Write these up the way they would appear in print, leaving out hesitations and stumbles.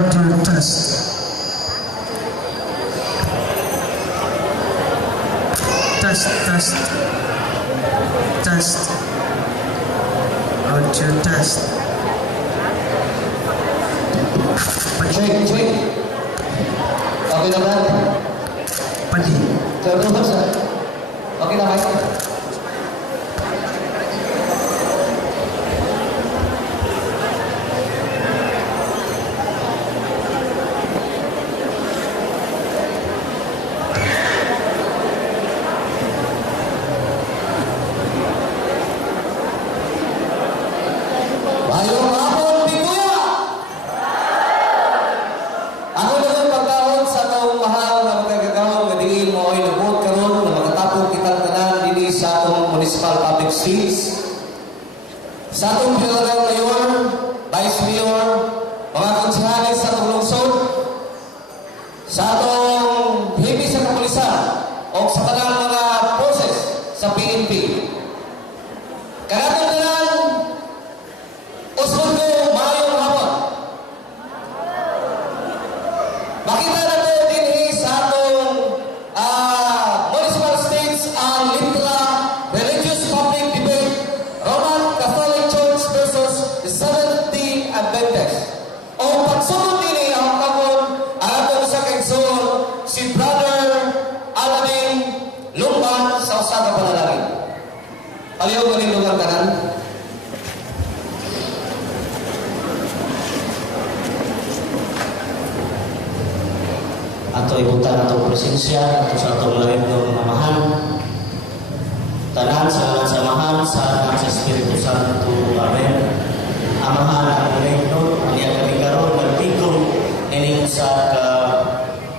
Audio test. Test. Audio test. Check. Okay na ba? Pali. Okay na ba? Public seats sa atong General Mayor, Vice Mayor, mga konsehalis sa atong lungsod, sa atong hibi sa kapulisan o sa tanang mga forces sa PNP. Karatong tanan, usod ko mayong hapon. Makita na ito din sa atong municipal states ang literal religious public debate, Roman Catholic Church versus the Seventh-day Adventist. O pagsunod din ang kapon, ang atong sa kaigsoon, si Brother Alamin Lumban sa usaga panalangin. Aliyaw ko rin lugar kanan. Ato ibutan atong presensya, ato sa atong lalim ng mamahan. Tanan sa ngalan samahan sa anak sa Espiritu Santo. Amen. Amahan ang reino, niya kami karon nagtigom nining sa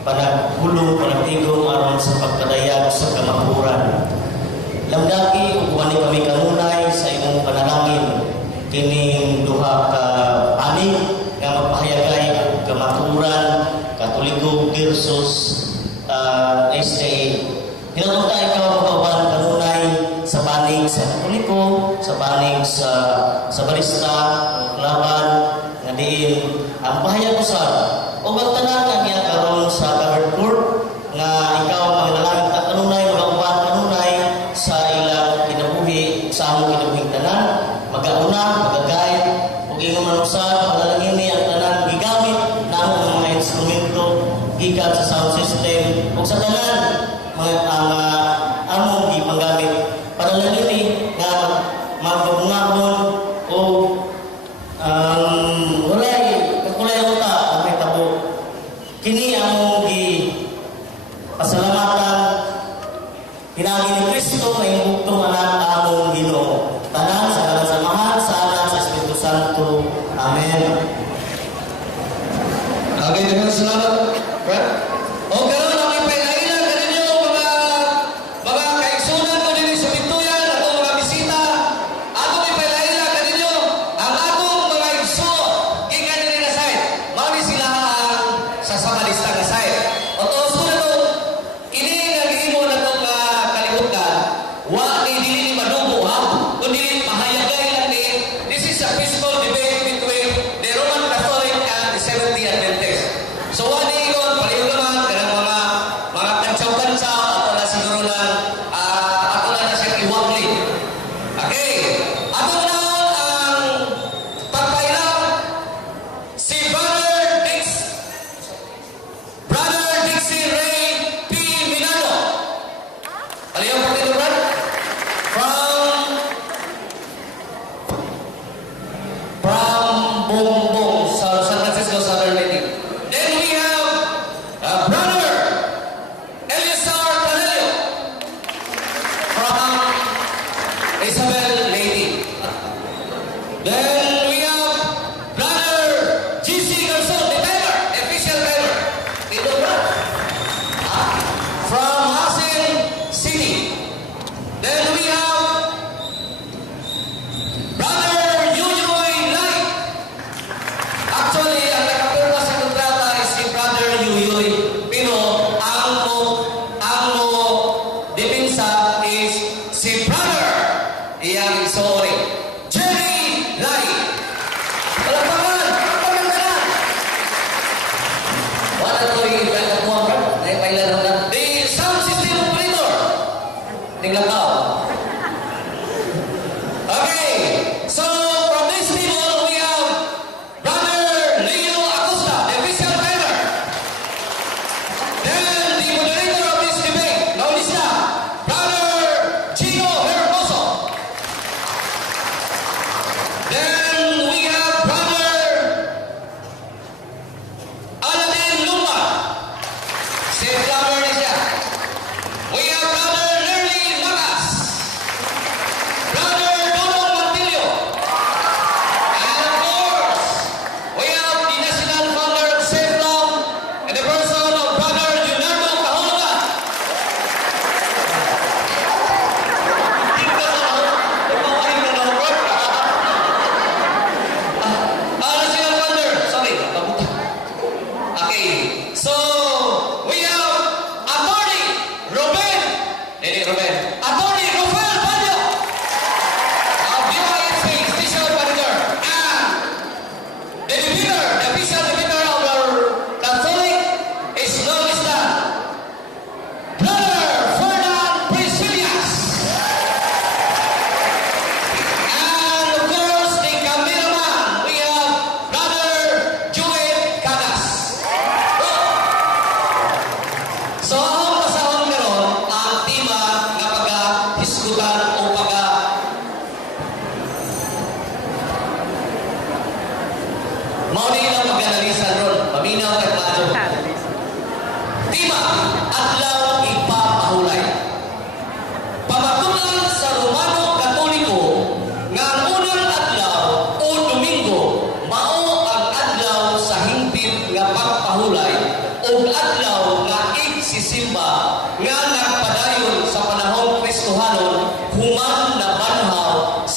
panagpulong, panagtigom aron sa pagkadayag sa kamahuran. Lamdaki ug kumani kami kanunay sa imong panalangin kining duha ka ani nga magpahayagay og kamahuran Katoliko versus SDA. Hinatong tayo ikaw magawan kanunay sa panig sa Katoliko, sa panig sa barista, laban, nga diin ang pahayag ko sa o magtanan nga niya karon sa covered court nga ikaw manginalangin ka kanunay, magawan kanunay sa ilang kinabuhi, sa among kinabuhing tanan, magauna, magagayad, ug ingon man usab panalangin ni ang tanan gigamit namo ang mga instrumento gikan sa sound system ug sa tanan ang among gipanggamit panalangin ni nga magbungahon o walay kakulay uta ang may tabo kini among pasalamatan hinagi ni Kristo na imugtong anak among Ginoo. Tanan sa ngalan sa Mahal, sa Anak, sa Espiritu Santo. Amen. Okay, dengan salamat. O karon ang ipailaila kaninyo mga kaigsunan ko dinhi sa Bintuyan, atong mga bisita. Atong ipailaila kaninyo ang atong mga igsoon gikan dinhi na side. Mao ni sila ang sasamalista nga side. O to sunod to ini nga gihimo nato nga kalibutan, wa ni dili ni madugo ha, kundi mahayagay lang ni this is a peaceful debate between the Roman Catholic and the Seventh-day Adventist. So wa ni ingon paliw naman kanang mga kantsaw-kantsaw ato na siguro lang ato na siya iwagli. Okay. Ato na ang pagpailaw si Brother Dixie Ray P. Minano. Paliw po dito, brother. From Bongbong, San Francisco, Southern Lady. Then we have Brother Eliazar Canelio from Isabel Lady. Then we have Brother G.C. Garson, the timer, the official timer. Ito ba? From Hasin City. Then we have Brother Laig. Actually, ang nakapirma sa kontrata is si Brother Yuyoy. Pero ang depensa is si Brother iyang sorry. Jerry Laig. Palagpakan! Palagpakan!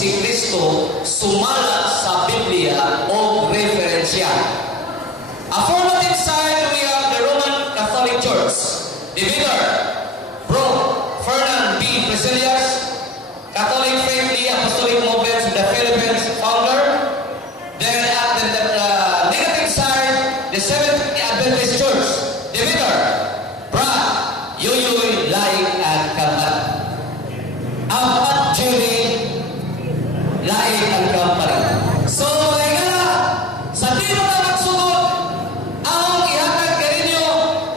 si Kristo sumala sa Biblia o referensya. Affirmative side, we have the Roman Catholic Church. Divider, Part1.Fernand, Catholic Faith Apostolic Movement, the Philippines founder. Then at the negative side, the Seventh Adventist Church. Divider, Laig and Kampat. Apat Julie, Laig and Company. So, sa dito na magsunod, ang ihatag kaninyo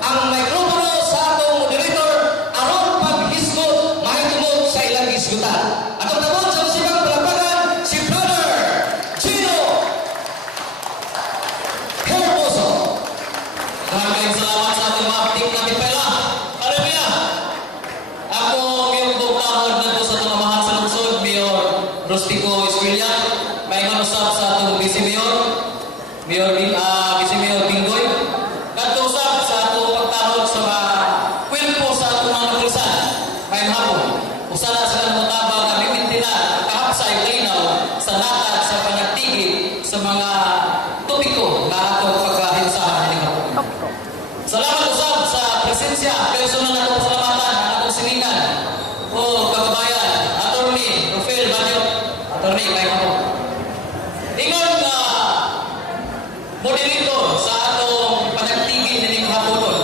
ang mikropono sa atong moderator aron paghisgot mahitungod sa ilang hisgutan. Atong tabon sa musibang palapagan, si Brother Gino Hermoso. Maraming salamat sa atong mga aptik na tipela. Hallelujah! Ako yung bukahod na to sa itong mahal sa lungsod, Mayor Rustico Esquilla. May manusap sa atong Vice Mayor Bingoy. Katusap sa atong pagtahod sa mga kwilpo sa atong mga napulisan. May hapon. Usala sila mutabang na mimintina kahapsay linaw sa natag sa panagtigil sa mga topiko na atong pagkahinsahan ng hapon. Salamat usap sa presensya. Kayo sunod na itong salamatan ang atong silingan. O kababayan, Attorney Rufel Banyo. Attorney, kayo ako. Ingon na moderator sa atong panagtigil ng haponon.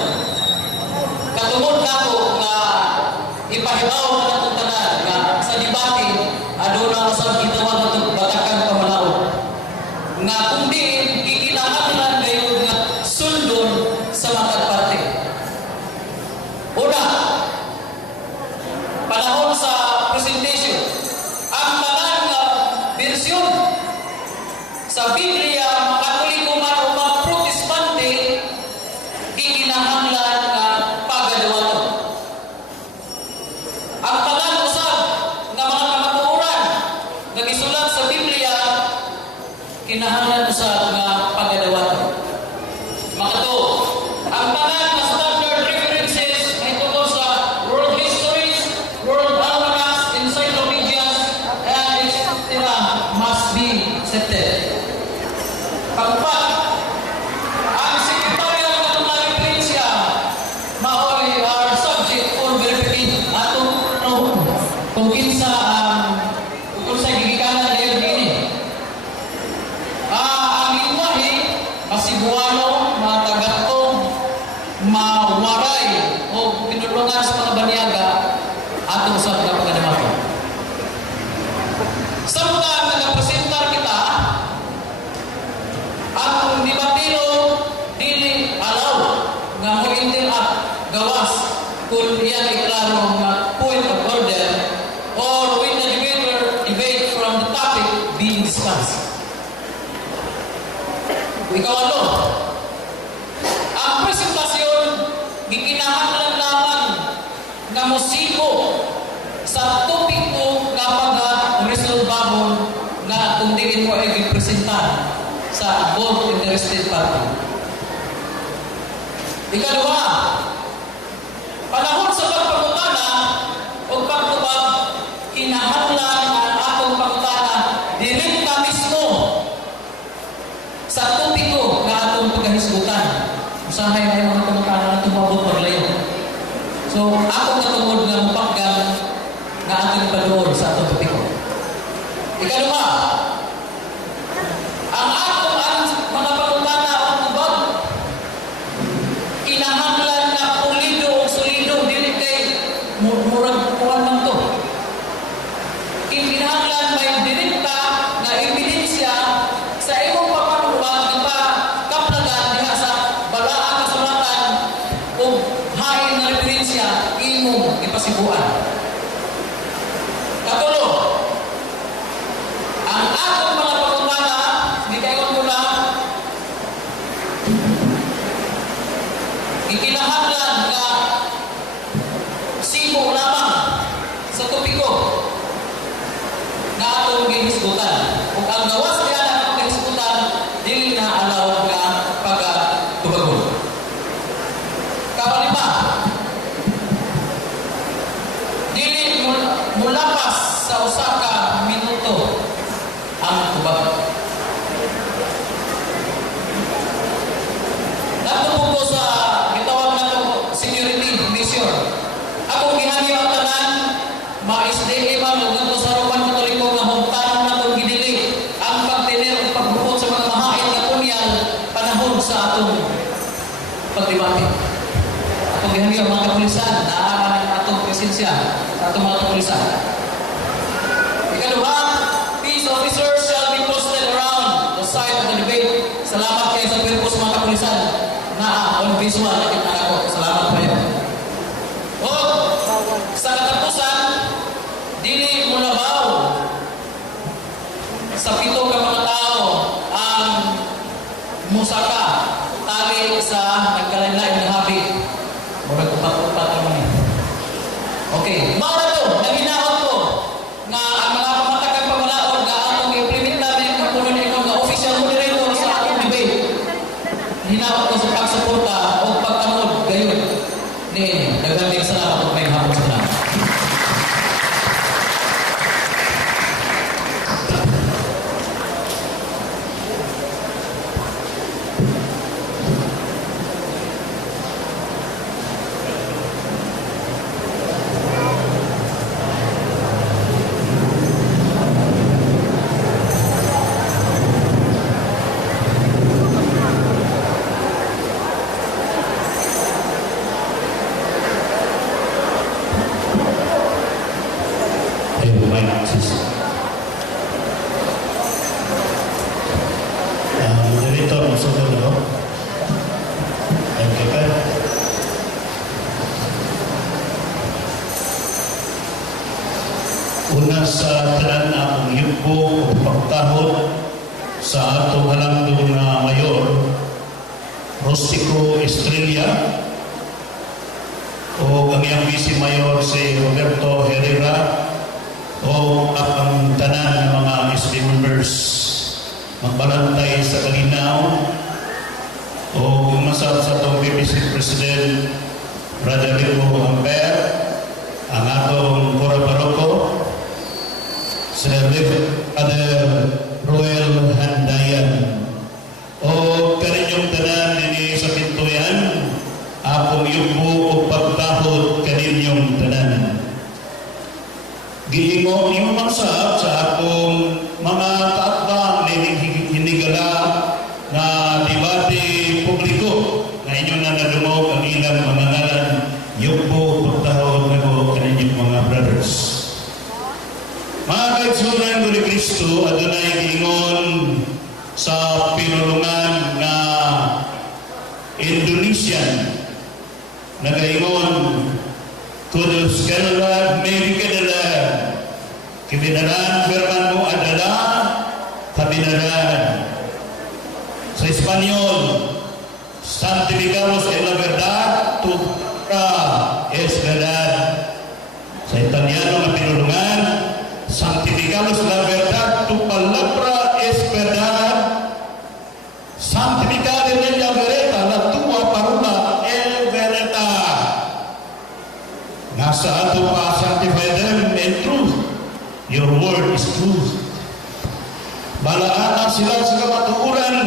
Katungod na ako na ipahibaw na itong tanan na sa debate aduna sa gitawag itong batakan pamalaot. Nga kundi ikinahanglan ngayon nga sundon sa matag parte. Una, panahon sa presentation, ang tanan nga bersyon sa Biblia, Katoliko man o mga Protestante, ikinahanglan nga pagadawaton. Ang tanan usab nga mga kamatuoran nga gisulat sa Biblia, kinahanglan usab nga pagadawaton. Makato, ang tanan nga standard references ay tungkol sa world histories, world almanacs, encyclopedias, and etc. must be accepted. Pagpat, ang sekretarya ng mga referensya maoy are subject for verification atong kung kinsa kung sa gigikanan ngayon din. Ang lingwahe, Masibuano, matagatong, mawaray o pinulungan sa mga banyaga atong sa mga pagdamako. Samtang nagapresentar kita, ang debatero dili alaw nga mo interact gawas kung iyan iklaro nga point of order or when the debater debate from the topic being discussed. Ikawalo, ang presentasyon gikinahanglan lamang nga mosibo sa topiko nga pag-resolbahon nga kung diin mo ay gipresentar sa both interested party. Ikadua, panahon sa pagpangutana o pagtubag, kinahanglan ang atong pangutana direkta mismo sa topiko nga atong pagkahisgutan. Usahay na yung mga pangutana na tumabot maglayo. So, atong natungod nga mapaggang nga atong padoon sa atong topiko. Ikadua, ang atong mga pangutana o tubag, kinahanglan na pulido o solido, dili kay murag kuwan lang to. Kinahanglan may direkta na ebidensya sa imong papanubag na kaplagan diha sa balaan kasulatan o hain na referensya imong ipasibuan. Katulo, ang atong mga pangutana, di kayo mula, ikinahanglan na sibo lamang sa topiko na atong gihisgutan. Kung ang gawas niya na atong gihisgutan, dili na alaw nga pagtubagon. Kapalima, siya sa atong mga kapulisan. Ikaduha, peace officers shall be posted around the site of the debate. Salamat kayo sa purpose mga kapulisan na on visual nakita ako. Salamat po yun. O, sa katapusan, dili mo labaw sa 7 ka mga tao ang musaka tali sa nagkalain-lain na habi. Murag upat-upat naman eh. Okay, mga to, naginaot ko na ang mga pamatagang pamalaon na atong i-implement namin ang kapunan nito na official moderator sa atong debate. Hinaot ko sa pagsuporta o pagtamod gayon. Nagandang salamat at may hapon sa lahat. Moderator, maksudnya dulu. MKP. Una sa tanan akong yupo o pagtahod sa atong halandong na mayor, Rostico Estrella, o kanyang vice mayor si Roberto Herrera, o ang tanan ng mga SB members magbalantay sa kalinaw o gumasal sa itong BBC President Brother Rico Amper, ang atong Cora Baroko, Sir Father Royal Handayan, o kaninyong tanan nini sa pintuyan, akong yubo o pagtahod kaninyong tanan. Giingon yung mangsab sa akong mga taatbang hinigala na debate publiko na inyo na nadumog ang ilang mga ngalan yubo pagtahod na ko kaninyong mga brothers. Mga kaigsunan ko ni Kristo, adunay giingon sa pinulungan na Indonesian na gaingon Kudus Kanala, Mary Kanala, Kibinaran mo adalah kabinaran. Sa Espanyol, Santificados en la verdad, tu es verdad. Sa Italiano na pinulungan, Santificados la verdad, tu palabra es verdad. Santificada en la vereda, la tua parola es verdad. Nasa ato pa, sanctify them in truth. Your word is truth. Balaan sila sa kamatukuran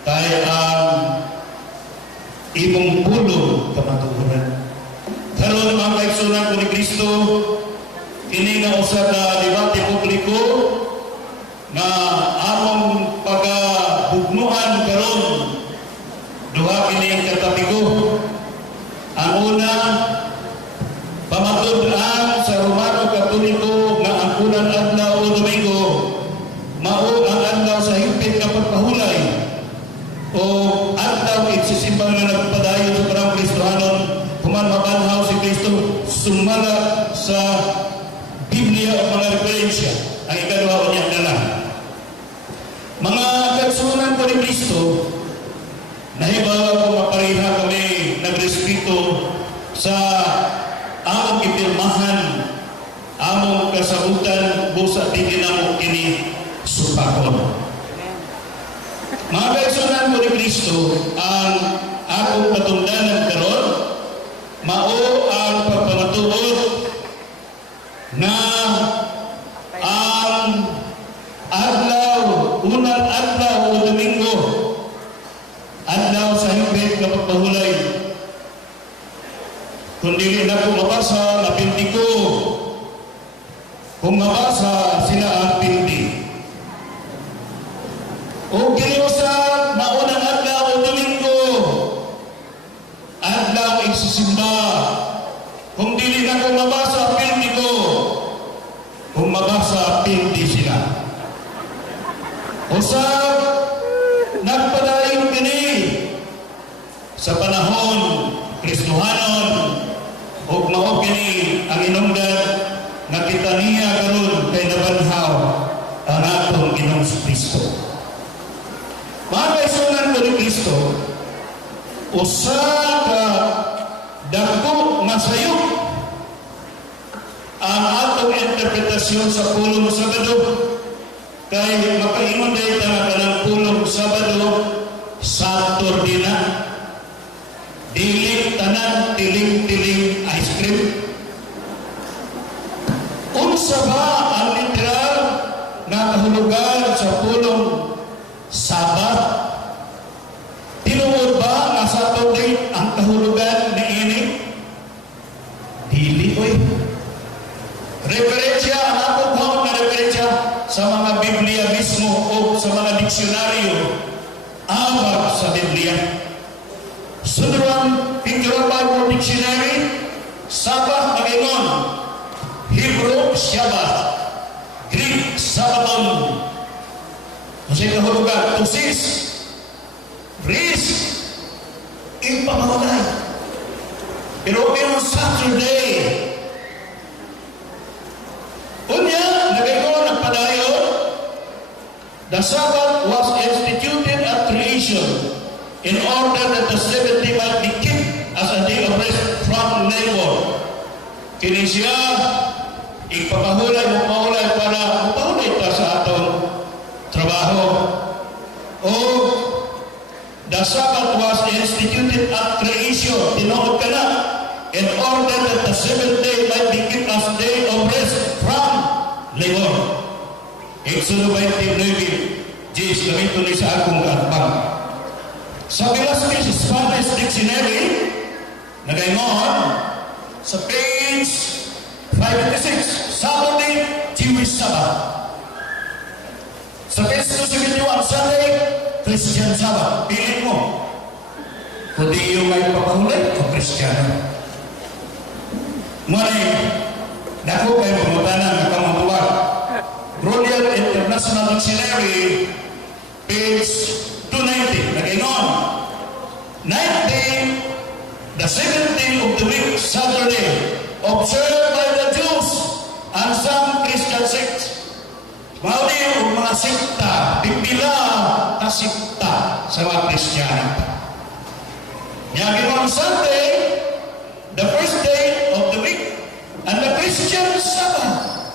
kaya ang imong pulo kamatukuran. Karon mga kaigsunan ko ni Kristo, kini nga usa na debate publiko na among pagabugnuhan karon duha kini katapigo. Ang una, pamatud-an sa Romano Katoliko nga ang unang adlaw o Domingo mao ang adlaw sa higpit nga pagpahulay o adlaw igsisimbang na nagpadayon sa parang Kristohanon human mabanhaw si Kristo sumala sa Biblia o mga referensya ang ikaduha niyang dala. Mga kagsunan ko ni Kristo, nahibawa ko mapariha kami nagrespeto sa among ipirmahan, among kasabutan, busa di ginamok kini supakon. Mga kaigsunan ko ni Kristo, ang akong patungdanan karon mao ang pagpamatuod na ang adlaw, unang adlaw o Domingo, adlaw sa higpit nga pagpahulay. Kung dili na ko mabasa, napinti ko. Kung mabasa, sila ang pinti. O kiniusan na unang adlaw o Domingo, adlaw igsisimba. Kung dili na ko mabasa, kung mabasa, pindi sila. Usab, nagpadayon kini sa panahon Kristohanon ug mao kini ang inungdan nga kita niya karon kay nabanhaw ang atong Ginoong Kristo. Mga kaisunan ko ni Kristo, usa ka dako masayop ang atong interpretasyon sa pulong Sabado kay makaingon dahil nga kanang pulong Sabado Saturday na dili tanan tiling-tiling ice cream. Unsa ba ang literal nga kahulugan sa pulong Sabat? Tinuod ba nga Saturday ang kahulugan ni ini? Dili oy. Referensya ang atong hawak na referensya sa mga Biblia mismo o sa mga diksyonaryo awag sa Biblia. Sunduan Picture Bible Dictionary, Sabbath Agenon, Hebrew Shabbat, Greek Sabbaton. Kasi kahulugan, to cease, freeze, ipamahulay. Pero yung Saturday, unya, nagayon ang padayon, the Sabbath was instituted at creation in order that the seventh day might be kept as a day of rest from labor. Kini siya, ipapahulay para mapahulay ta sa atong trabaho. O, the Sabbath was instituted at creation, tinuod ka na, in order that the seventh day might be kept as a day of rest from labor. Exodo 29, Diyos, gamito ni sa akong katbang. Sa Velasquez Spanish Dictionary, nagayon sa page 556, Saturday, Jewish Sabbath. Sa page 271, Sunday, Christian Sabbath. Pilih mo. Kung di yung may papahulay, o Kristiyano. Ngunit, dako kayo pagmutanan na kamantuwag. Royal International Dictionary, page 290, nagayon. Ninth day, the seventh day of the week, Saturday, observed by the Jews and some Christian sects. Mauli ang mga sekta, pipila na sekta sa mga Kristiyano. Ngayon Sunday, the first day of the week, and the Christian Sabbath.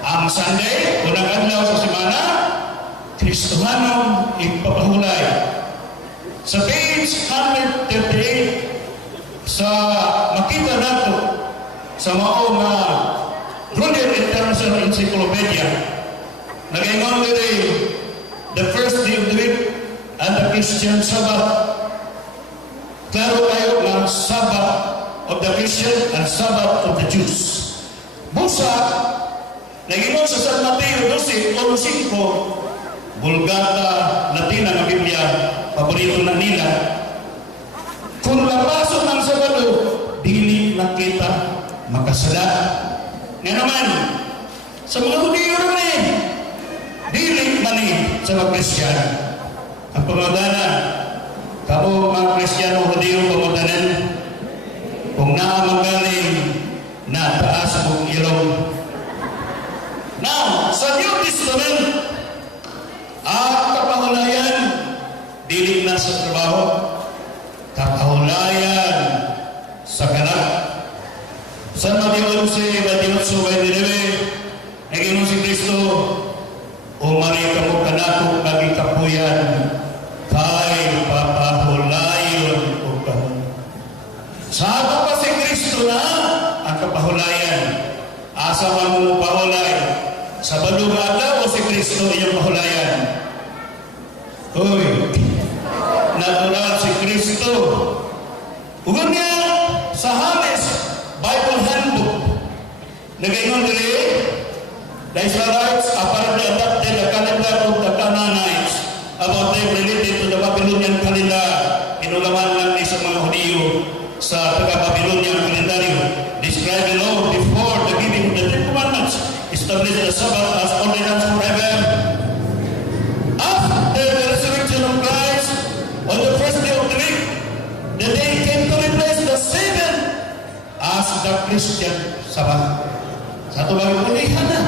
Ang Sunday, unang adlaw sa semana, Kristohanong ipapahulay. Sa page 138, sa makita nato sa mao nga Royal International Encyclopedia, nagaingon diri the first day of the week and the Christian Sabbath. Klaro tayo ng Sabbath of the Christian and Sabbath of the Jews. Busa, nagingon sa San Mateo 12:5, Vulgata Latina ng Biblia, paborito na nila. Kung lapaso ng Sabado, dili na kita makasala. Nga naman, sa mga Hudiyo rin, dili mani sa mga Kristiyano. Ang pamadanan, kamo mga Kristiyano Hudiyo pamadanan, kung naamagaling na taas mong ilong. Now, sa New Testament, ang kapahulayan, dili na sa trabaho, kapahulayan sa ganap. Sa Mateo 11:29, nagingon si Kristo, umari ka mo kanako naging kapuyan, kay papahulayon o kahon. Sa ato pa si Kristo na ang kapahulayan. Asa man mo pahulay? Sa badugada o si Kristo iyong pahulayan? Uy, natural si Kristo. Ugon niya sa Hanes Bible Handbook, nagaingon diri, the Israelites apparently adopted the calendar of the Canaanites about them related to the Babylonian calendar. Inulaman lang ni sa mga Hudiyo sa taga-Babylonian kalendaryo, describing law before the giving of the Ten Commandments. established the Sabbath as ordinance forever. After the resurrection of Christ, on the first day of the week, the day came to replace the seventh as the Christian Sabbath. Sa ito bagay pulihan na.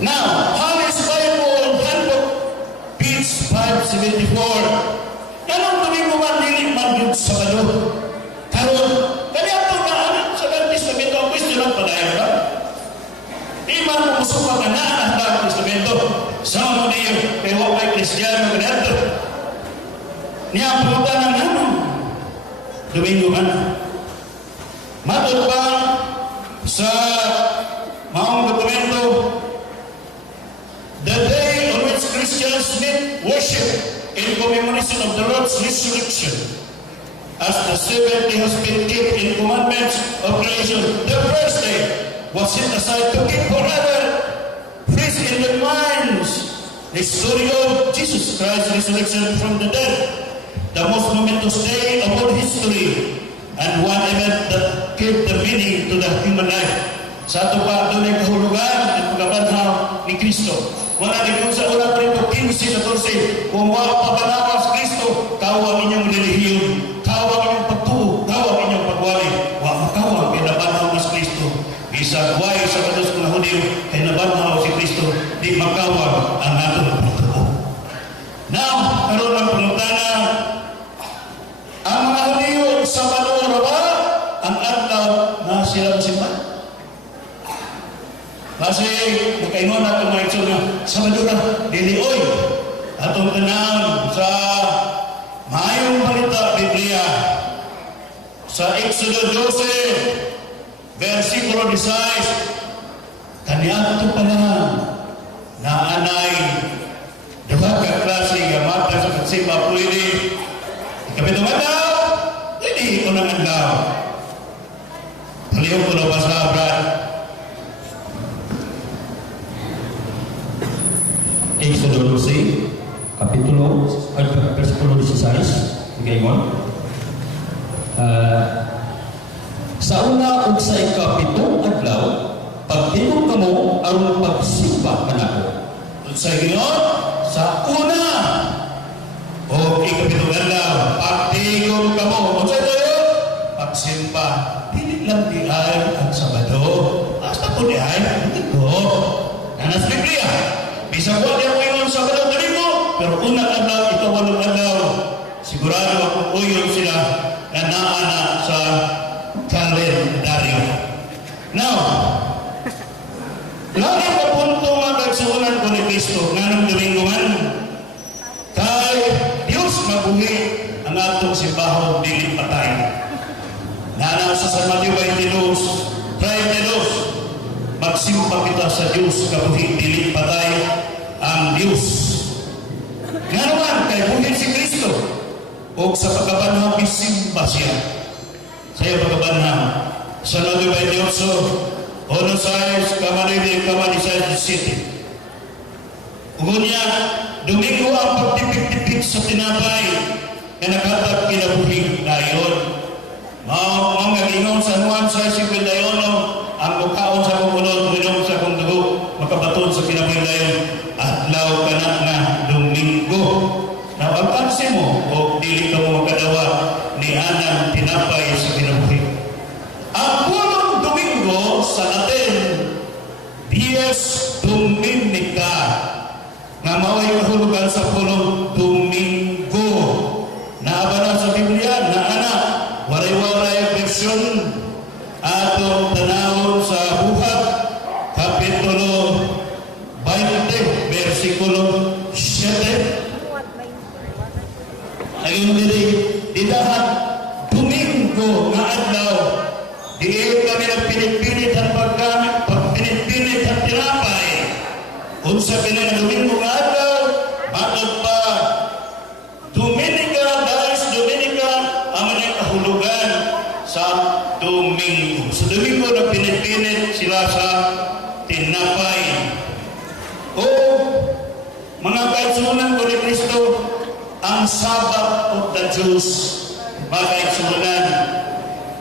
Now, Harris Bible Handbook, page 574. Ganong domingo man, dili man yun Sabado. Karon, kaya ito na sa Daang Testamento ang question ng padayon ba? Di man mo musupang na ang Daang Testamento. Sama mo niyo, kaya wak may Kristiyano ganito. Niya ang pagkutanan naman. Domingo man. Matod pa sa maong dokumento, the day on which Christians meet worship in commemoration of the Lord's resurrection, as the seventh day has been kept in commandments of creation, the first day was set aside to keep forever fresh in the minds the story of Jesus Christ's resurrection from the dead, the most momentous day of all history, and one event that gave the meaning to the human life. Sa ito pa, doon ay kahulugan at pagkabanhaw ni Kristo. Wala din kung sa una pa rin 15-14, kung wala pa banawas Kristo, kawang inyong relihiyon, kawang inyong pagtuo, kawang inyong pagwali. Wala makawang, kaya nabanhaw mas Kristo. Isa guway sa kados ng Hudiyo, kaya nabanhaw si Kristo, di makawang ang atong pagtuo. Now, karoon ng pangutana, ang mga Hudiyo sa Sabado ba ang adlaw na sila masimba? Kasi nagkaingon natin mga ito na Sabado na, dilioy. Atong tanang sa Mayong Balita Biblia sa Exodo 12, versikulo 16, kaniya ito pala na anay diba kaklase nga mata sa katsiba pwede kami tumadaw, hindi ko nang andaw. Taliyong ko na ba sa Brad? Exodo 12, versikulo 16, gayon. Sa una ug sa ikapitong adlaw, pagtinog kamo aron pagsimba kanako. Sa Ginoo, sa una o ikapitong adlaw, pagtinog kamo. Kung sa tayo, pagsimba, hindi lang di ay ang Sabado. Basta po di ay ang Linggo. Nanas Biblia. Bisa po niya ngayon sa Sabado Domingo, pero unang adlaw, ikawalong adlaw, sigurado akong uyon sila na naana sa kalendaryo. Now, lagi pa punto magagsuunan ko ni Kristo nga ng Domingo man, kay Diyos mabuhi ang atong simbahong dili patay. Naana sa San Mateo 22, magsimba kita sa Diyos kabuhi dili patay ang Diyos. Nga naman, kay buhin si Kristo o sa pagkabanhang isimba siya. Saya pagkabanhang sa Mateo 28, Ono Sayas, Kamanili, Kamanisayas City. Ugunya, Domingo ang pagtipik-tipik sa tinapay na nakatag kinabuhing dayon. Mga ginong San Juan sa Sipidayono, ang mukhaon sa kumunod, minong sa kong dugo, makabaton sa kinabuhing dayon, adlaw ka na nga Domingo. Napagpansin mo, o dili ka mo makadawa ni anang tinapay sa kinabuhing. Ang punong Domingo sa Latin, Dies Dominica, nga maway kahulugan sa punong Domingo. Naabana sa Biblia, na anak, waray-waray version, atong tanawon sa Buhat, Kapitulo 20, versikulo 7. Ayun dili, didahat Domingo nga adlaw, diin kami nagpinit-pinit ang paggamit, pagpinit-pinit ang tinapay. Kung sabi na Domingo nga adlaw, matod pa, Dominica, Daes Dominica, ang mga kahulugan sa Domingo. Sa Domingo na pinit-pinit sila sa tinapay. O mga kaitsunan ko ni Kristo, ang Sabbath of the Jews, mga kaitsunan,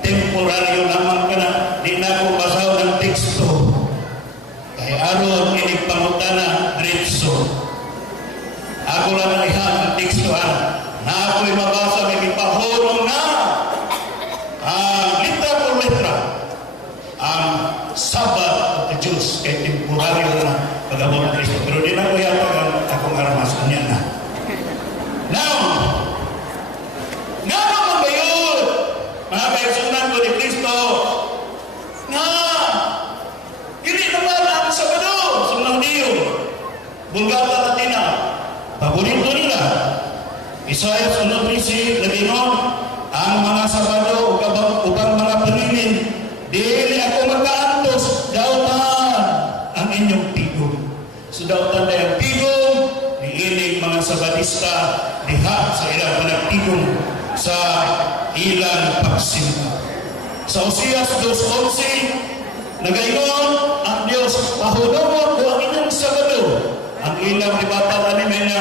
temporaryo naman ka na, di na ko basaw ng teksto. aron inig pangutana diretso. Ako lang ang ihang ang tekstuhan na ako'y mabasa may ipahulong na ang litra por litra ang Sabbath of the Jews kay temporaryo na pag-abot ng Kristo. Pero di na ko yata ang akong armas niya na. Now, nga naman ba yun? Mga kaigsunan ko ni Kristo nga hindi naman ang Sabado sa mga Hudiyo. Bulgata Latina. Paborito nila. Isaiah 1:13 nagingon ang mga Sabado upang mga paninin dili ako magkaantos dautan ang inyong tigong. So dautan na yung tigong niinig mga Sabadista diha sa ilang panagtigong sa ilang pagsimba. Sa Oseas 2:11 nagaingon ang Diyos pahulungon ko ang inyong Sabado. Ang ilang dibatan namin na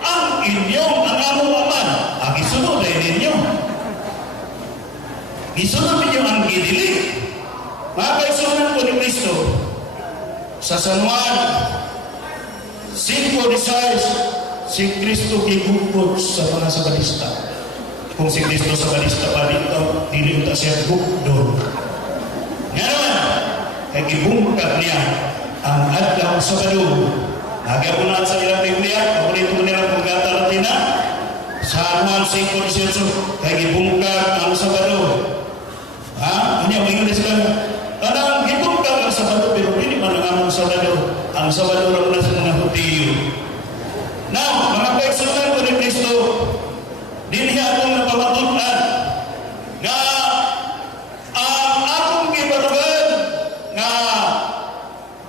ang inyong ang among aman ang isunod ay ninyo. Isunod ninyo ang gidili. Mga kaisunan ko ni Kristo sa San Juan 5:16 si Kristo gigugod sa mga Sabadista. Kung si Kristo Sabadista pa dito, dili unta siya gugdon. Ngayon, kay gibungkag niya ang adlaw Sabado. Nagapunan sa ilang Biblia, paborito ko nilang Vulgata Latina, sa Juan 5:18, kay gibungkag ang Sabado. Ha? Ano yung English lang? Kanang gibungkag ang Sabado, pero hindi man ang Sabado. Ang Sabado lang na sa mga Hudiyo. Now, mga kaigsunan ko ni Kristo, dinhi akong napamatunan na ang akong gibarugan nga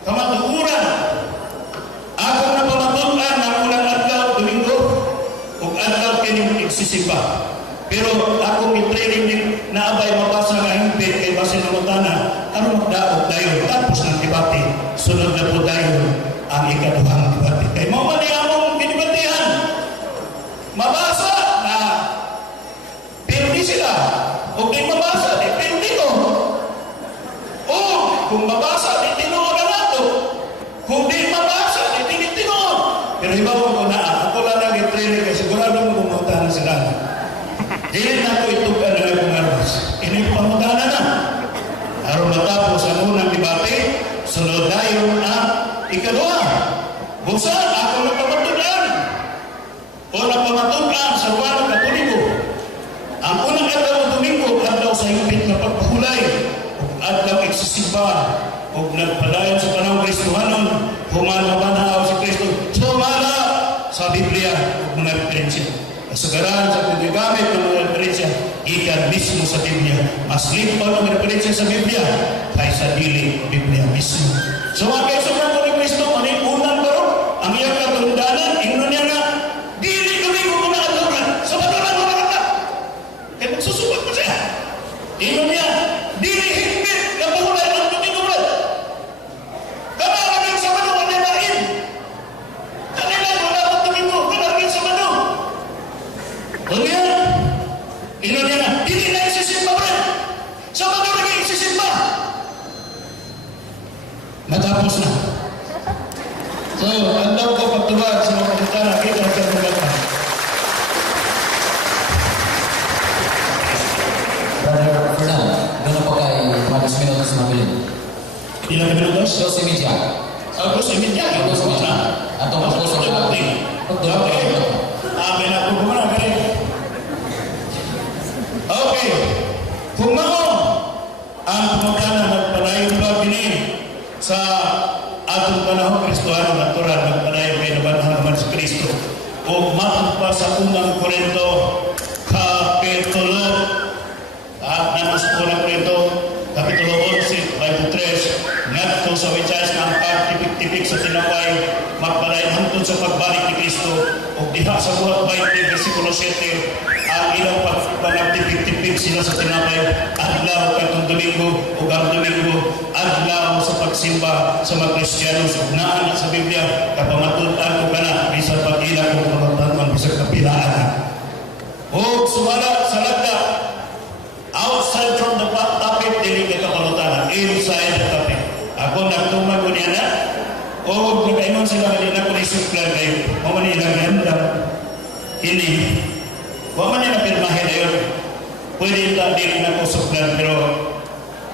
kamatuuran akong napamatunan ng unang adlaw Domingo ug adlaw kining igsisimba. Pero akong i-training din na abay mabasa nga hingpit kay basin ng utana aron magdaog dayon tapos ng debate sunod na po dayon ang ikaduhang debate. Kay mao man among ginibatehan. Mabasa na pero di sila o di mabasa di pero o kung mabasa di tinuod na nato kung di mabasa di tinuod. Pero ibaw ko na ako lang nag-training kay sigurado mo kumutahan sila. Dili na ko itugan na akong armas. Ini pamutahan na. Aron matapos ang unang debate, sunod dayon ang ikaduha. Busa ako napamatunan. O napamatunan sa Juan Katoliko. Ang unang adlaw ng Domingo, adlaw sa higpit na pagpahulay. O adlaw igsisimba. O nagpadayon sa panahon Kristohanon, human mabanaw si Kristo. Sumala sa Biblia o mga referensya. Kasagaran sa paggagamit ng mga referensya, ikan mismo sa Biblia. Mas limpaw ng referensya sa Biblia kaysa dili Biblia mismo. So mga kaisunan ko ni Kristo, maning unang baro, ang iyang katungdanan, ingno niya nga, dili kami kung mga aturan. Sa maturan mo ka. Kaya magsusubot mo siya. Ingno niya, dili higpit na pahulay ng Domingo brad. Kama kaming sa manong mananain. Kailan mo na ang Domingo, kanagin sa manong. Kaya, ino niya na, hindi na isisimba brad. Sa mga naging isisimba. Natapos na. So, andaw ko pagtuwag sa mga kapitana, kita sa mga Brother Fernand, gano'n pa kay 12 minutos mabilin? ilang minutos? 12:30. Agos, imidya. Agos mo na. Atong puso na. Okay. Amin ako kumana. Okay. Kung ako, ang pumagana nagpanayon ba kini sa atong panahon Kristohano natural nagpanayon kay nabanhan naman si Kristo o matod pa sa unang Korinto Kapitulo namas unang Korinto Kapitulo 11 Bible 3 ngadto sa wichay na ang pagtipik-tipik sa tinapay magpalain hangtod sa pagbalik ni Kristo o diha sa buhat 20 versikulo 7 ang ilang pagtipik-tipik sila sa tinapay adlaw katong Domingo o ang Domingo adlaw sa pagsimba sa mga Kristiyano naan sa Biblia kapamatutan ko kana bisan pag-ila kung kapamatutan bisan kapilaan o sumala sa lagda outside from the topic dili ka kapamatutan inside the topic ako nagtumag ko niya na O nakaingon sila kanina kung isuklan kayo, maman nilang ganda. Ini, waman nila pirmahin na yun. Pwede din na ko suklan, pero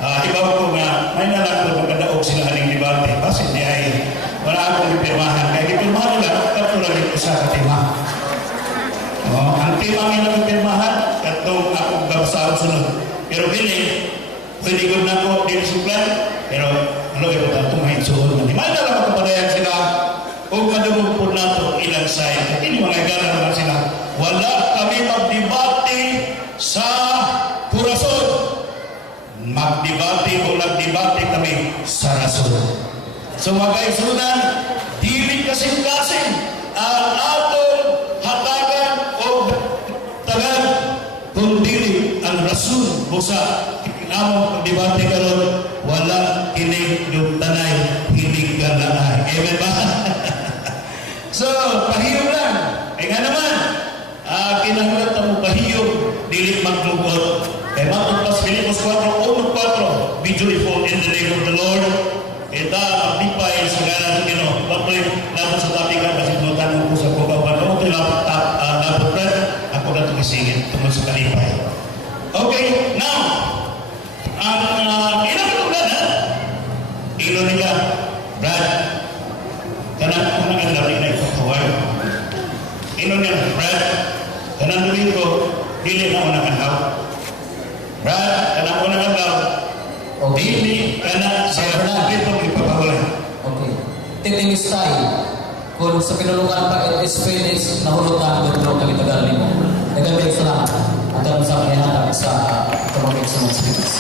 ibaw ko nga, may nalang ko magkadaog sila haling debate. Basit niya ay wala akong ipirmahan. Kaya ipirmahan nila, katulad ito sa katima. Ang timang ilang ipirmahan, katong akong gabasaan sunod. Pero gini, pwede ko na ko din suklan, pero ano yung tatong mahitsuhon. Di man nalang makapadayan sila, kung madumog po na ito ilang side. Hindi mga igala naman sila. Wala kami magdebate sa purason. Magdebate o nagdebate kami sa rason. So mga kaigsunan, dili kasing-kasing ang atong hatagan o tagan kung dili ang rason busa kinamong magdebate karon wala kinig yung tanay hinig galaay. Amen ba? So, pahiyom lang. Kaya nga naman, kinahanglan mo pahiyom, dili maglugot. Kaya matugpas Filipos 4:1-4, be joyful in the name of the Lord. Kita magdipay sa ganan sa Ginoo. Patuloy naman sa tapikan kasi tinutan mo sa kugawan. Kung ito'y naputran, ako na ito kisingin tungkol sa kalipay. Okay, now, ang ilang ito gana, ilo nila, Brad, kanan ko na ang lari na ipakawal. Ilo nila, Brad, kanan duwin ko, dili na unang anhaw. Brad, kanan ko na anhaw, dili kanan sa itong ipapawalay. Okay. Titimis tayo. Kung sa pinulungan pa is Phoenix, nahulog na ang dito kami tagalin mo. Nagagawin sa lahat. At ang sa kanihanap sa tumamig sa mga speakers.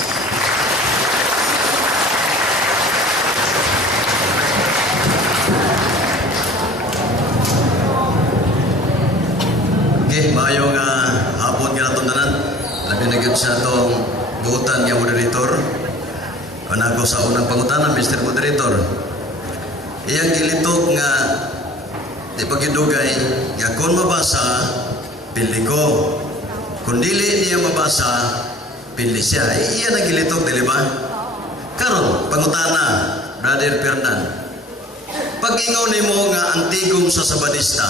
Okay, mayong hapon nga natong tanan. Labi na gyud sa itong buutan nga moderator. Ako sa unang pangutanan, Mr. Moderator. Iyang gilitok nga di pagidugay nga kung mabasa, pildi ko. Kung dili niya mabasa, pildi siya. Iyan ang gilitok, dili ba? Karon, pangutana, Brother Fernand. Pag-ingaw nimo nga ang tigom sa Sabadista,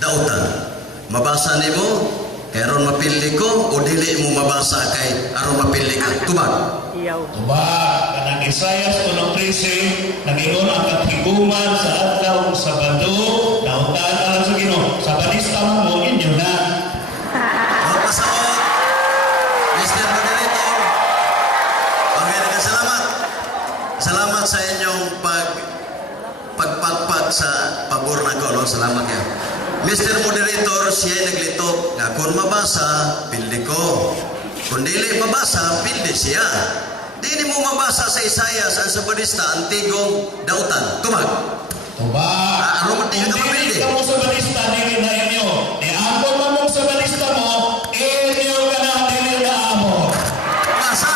dautan, mabasa nimo, kaya ron mapili ko, o dili mo mabasa kay aron mapili ka. Tubag. Tubag. Kanang Isayas 1:13, nag-ingon ang katiguman sa adlaw Sabado, dautan alam sa Ginoo. Sabadista mo, inyo na. Pasaot, Mr. Moderator. Okay, salamat. Salamat sa inyong pagpagpag sa pabor na ko. No? Salamat kayo. Mr. Moderator, siya naglitok nga kung mabasa, pildi ko. Kung dili mabasa, pildi siya. Dili mo mabasa sa Isayas ang Sabadista, ang tigong dautan. Tumag. Tubag. Ano mo tingin ka mapildi? Kung dili ka mo Sabadista, dili na inyo. Iambon mo mong Sabadista mo, inyo ka na, dili na amo. Mabasa.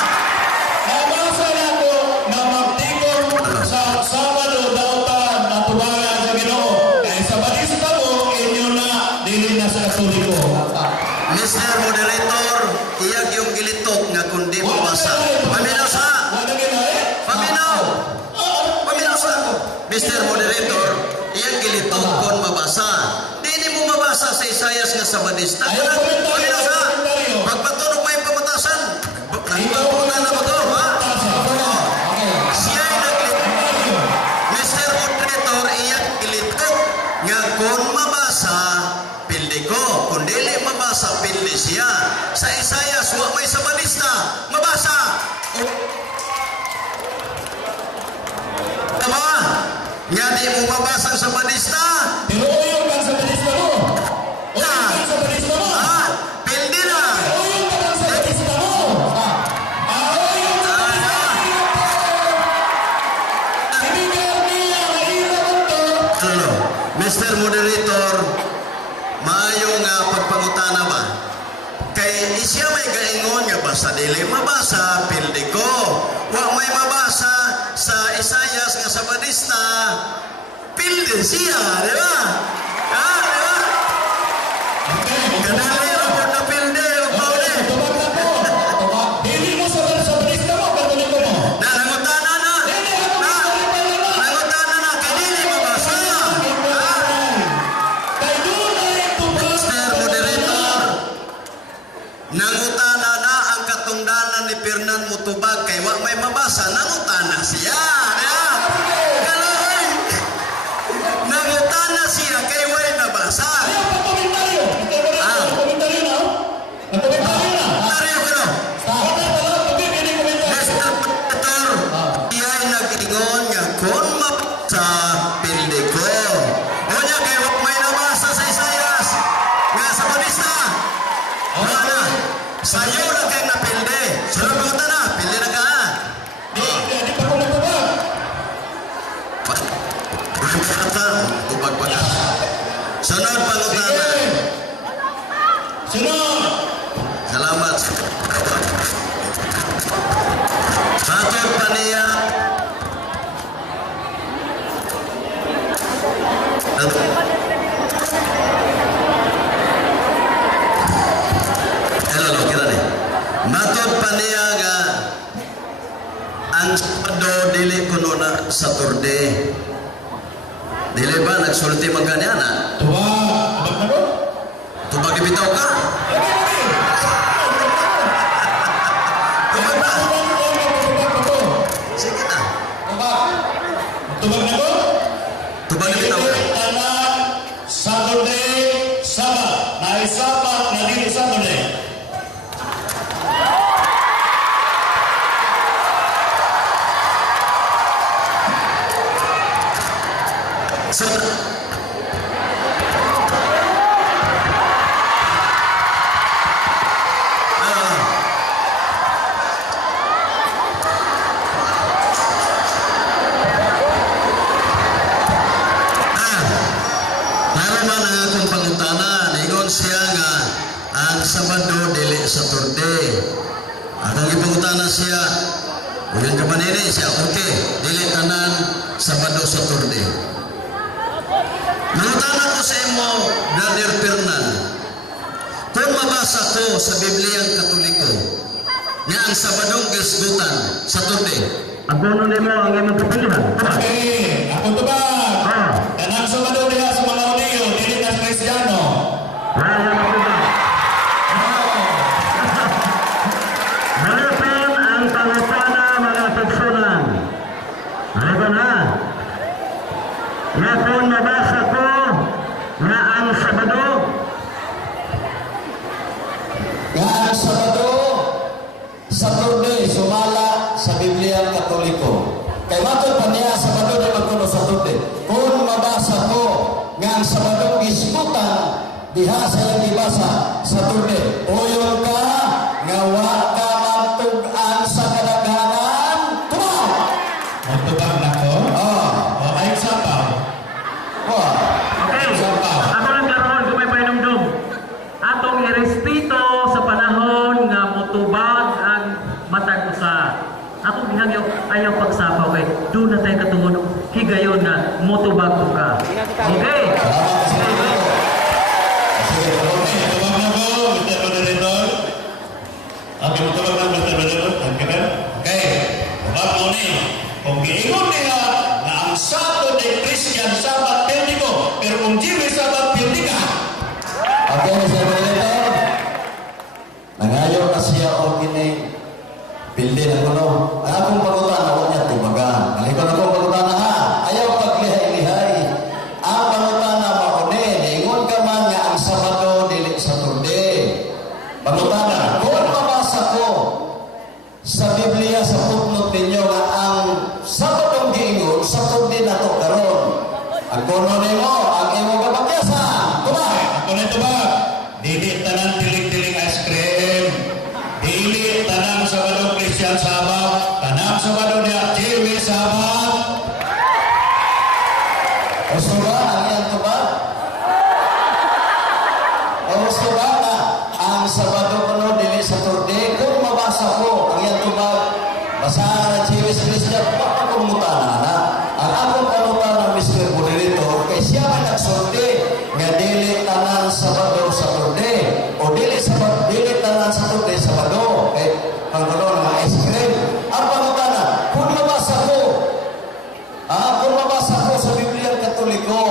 Nabasa na ko na magtigong sa Sabado, dautan, na tubagan sa Ginoo. Kaya Sabadista mo, inyo na, dili na sa Katoliko. Mr. Moderator, iyag yung gilitok nga kundi mabasa. Paminaw sa! Paminaw! Paminaw sa ako. Mr. Moderator, iyag gilitok kung mabasa. Di mo mabasa sa Isayas nga Sabadista. Paminaw sa! Pagpatunog may pamatasan. Nagpapuna na ba ito, ha? Siya'y naglitok. Mr. Moderator, iyag gilitok nga kung mabasa, pildi ko. Kung dili mabasa, pildi siya. Sa Isayas, wa may Sabadista. Mabasa. Tama? Nga di mo mabasa ang Sabadista. Tinuoyon kang Sabadista mo. Oyon kang Sabadista mo. Pildi na. Oyon kang Sabadista mo. Oyon kang Sabadista mo. Ibigay niya ang ilaw ito. Mr. Moderator, maayo nga pagpangutana ba? Kay isya may gaingon nga basta dili mabasa, pildi ko. Wa may mabasa sa Isayas nga Sabadista, pildi siya, di ba? Ha, di ba? Kadali rapod na pildi, o pauli. Tubag na po. Tubag. Dili mo sa Sabadista mo, Katoliko mo. Nangutana na. Nangutana na. Kaya sa pildi ko. Unya kay wag may nabasa sa Isayas. Nga sa Bautista. Wala. Sayo na kay napildi. Sunod ko na, pildi na ka. Di pa ko nagtubag. Tubag pa na. Sunod pangutana. Sunod. Salamat. Matod pa niya. Hello, kira ni. Matod pa niya nga ang Sabado dili kuno na Saturday. Dili ba nagsulti magkanyana? Tuwa. Abag na ko? Tubag ibitaw ka. Tubag na. Sige na. Tubag na ko? Tubag ibitaw ka. Tanan Saturday, Sabat. Naisapat na dili Saturday. Sabado dili Saturday. Akong ipangutana siya. Uyan ka pa nini siya. Okay, dili tanan Sabado Saturday. Nangutana ko sa imo, Brother Fernand. Kung mabasa ko sa Bibliang Katoliko nga ang Sabadong gisgutan Saturday. Ano nimo ang imong kapilihan? Okay, ako tubag. Kanang Sabado diha sa mga Uniyo, dili na Kristiyano. Kung nabasa ko na ang Sabado Saturday sumala sa Biblia Katoliko. Kay matod pa niya Sabado na magkuno Saturday. Kung mabasa ko nga ang Sabado gisgutan diha sa iyang ibasa Saturday. Uyon ka nga wa ka magtug-an sa kadaghanan. Tumaw! Magtubag na ko? O ay sapaw. Okay, ako lang karoon kung may painumdum. Atong irespeto sa panahon nga motubag ang matag usa. Ako gihangyo ayaw pagsapaw kay do na tayo katungod higayon na motubag ko ka. Okay? Sige, tubag na ko, Mr. Moderator. Okay, tubag na Mr. Moderator. Okay, tubag mo ni. Kung giingon nila na ang Saturday Christian Sabbath pildi ko, pero kung Jewish Sabbath pildi ka. Okay, Mr. Moderator. Nangayo na siya o kining pildi na kuno. Ang akong pangutana o niya tubagan. Malikon akong pangutana ha. Ayaw paglihay-lihay. Ang pangutana mauni. Niingon ka man nga ang Sabado dili Saturday. Pangutana, kung mabasa ko sa Biblia sa footnote ninyo nga ang Sabadong giingon, Saturday na to karon. Ang kuno nimo, ang imong kapagyasan. Tubag! Ako na tubag. Dili tanan tiling-tiling ice cream. Dili tanang Sabado Christian Sabbath. Tanang Sabado niya Jewish Sabbath. Gusto ba ang iyang tubag? O gusto ba na ang Sabado kuno dili Saturday? Kung mabasa ko ang iyang tubag, basahan na Jewish Christian, papagumutana na. Ang akong kanutana, Mr. Moderator, kay siya may nagsulti nga dili tanan Sabado Saturday o dili tanan Saturday Sabado. Eh, pagkaroon ng ice cream. Ang pangutana, kung mabasa ko sa Biblia Katoliko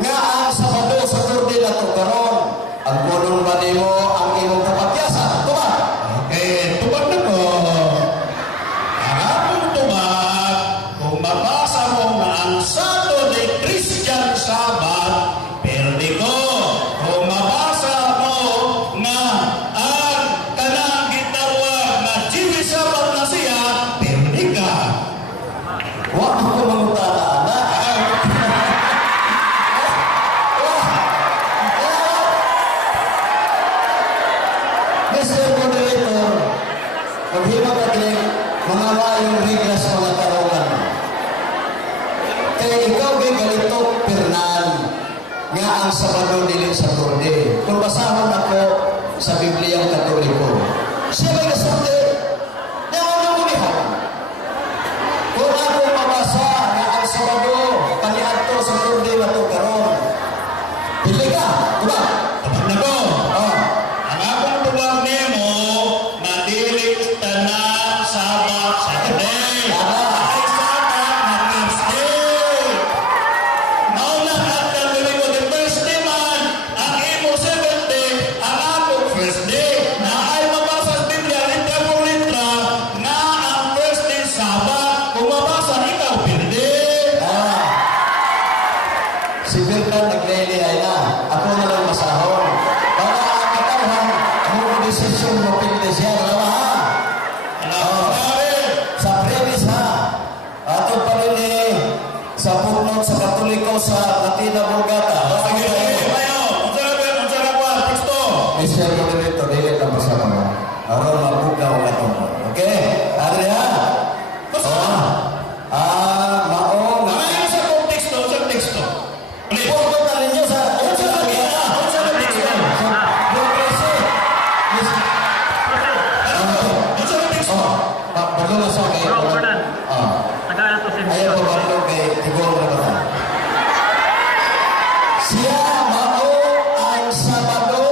nga ang Sabado Saturday na to karon, ang kunong ba nimo ang imong kapagyasan? Tubag! Okay, tubag na ko. Ang akong tubag, kung mabasa mo na ang Saturday Christian Sabbath, pildi ko. Kung mabasa mo na ang kanang gitawag na Jewish Sabbath na siya, pildi ka. Wa ako mangutana na ikaw kay galito, Fernand, nga ang Sabado dili sa Torde. Kung basahon ako sa Bibliang Katoliko, siya may kasulti, na ano gumihan? Kung ako mabasa nga ang Sabado, paniadto sa Torde na ito karon. Pili ka, diba? Tapos na ko. Oh. Ang akong tubag nemo, na dili tanan Sabat Saturday. Ay Sabat na Thursday. Maulang at gagawin ko the first day man, ang imo 7th day, ang akong first day. Na ay mabasa sa Biblia, litra por litra, na ang first day Sabat. Kung mabasa, ikaw pindi. Si Fernand naglili ay na. Ako na lang masahon. Para ang katawhan, mo desisyon mo pindi siya. Dalawa ha? Sa premise ha? Ato pa rin sa footnote sa Katoliko sa Latina Vulgata. Sige, tayo. Unsa na ko, teksto. Mr. Moderator, dili lang masama mo. Aron mabugaw na ito mo. Okay? Adri ha? Maong nga. Ay, sa konteksto, sa teksto. Please. Footnote na ninyo sa... Unsa na teksto? Unsa na teksto? Bago na sa kayo. Bro, Fernand. Tagalan to sa Ayaw ko bago kay Tigol na ba? Siya mao ang Sabado.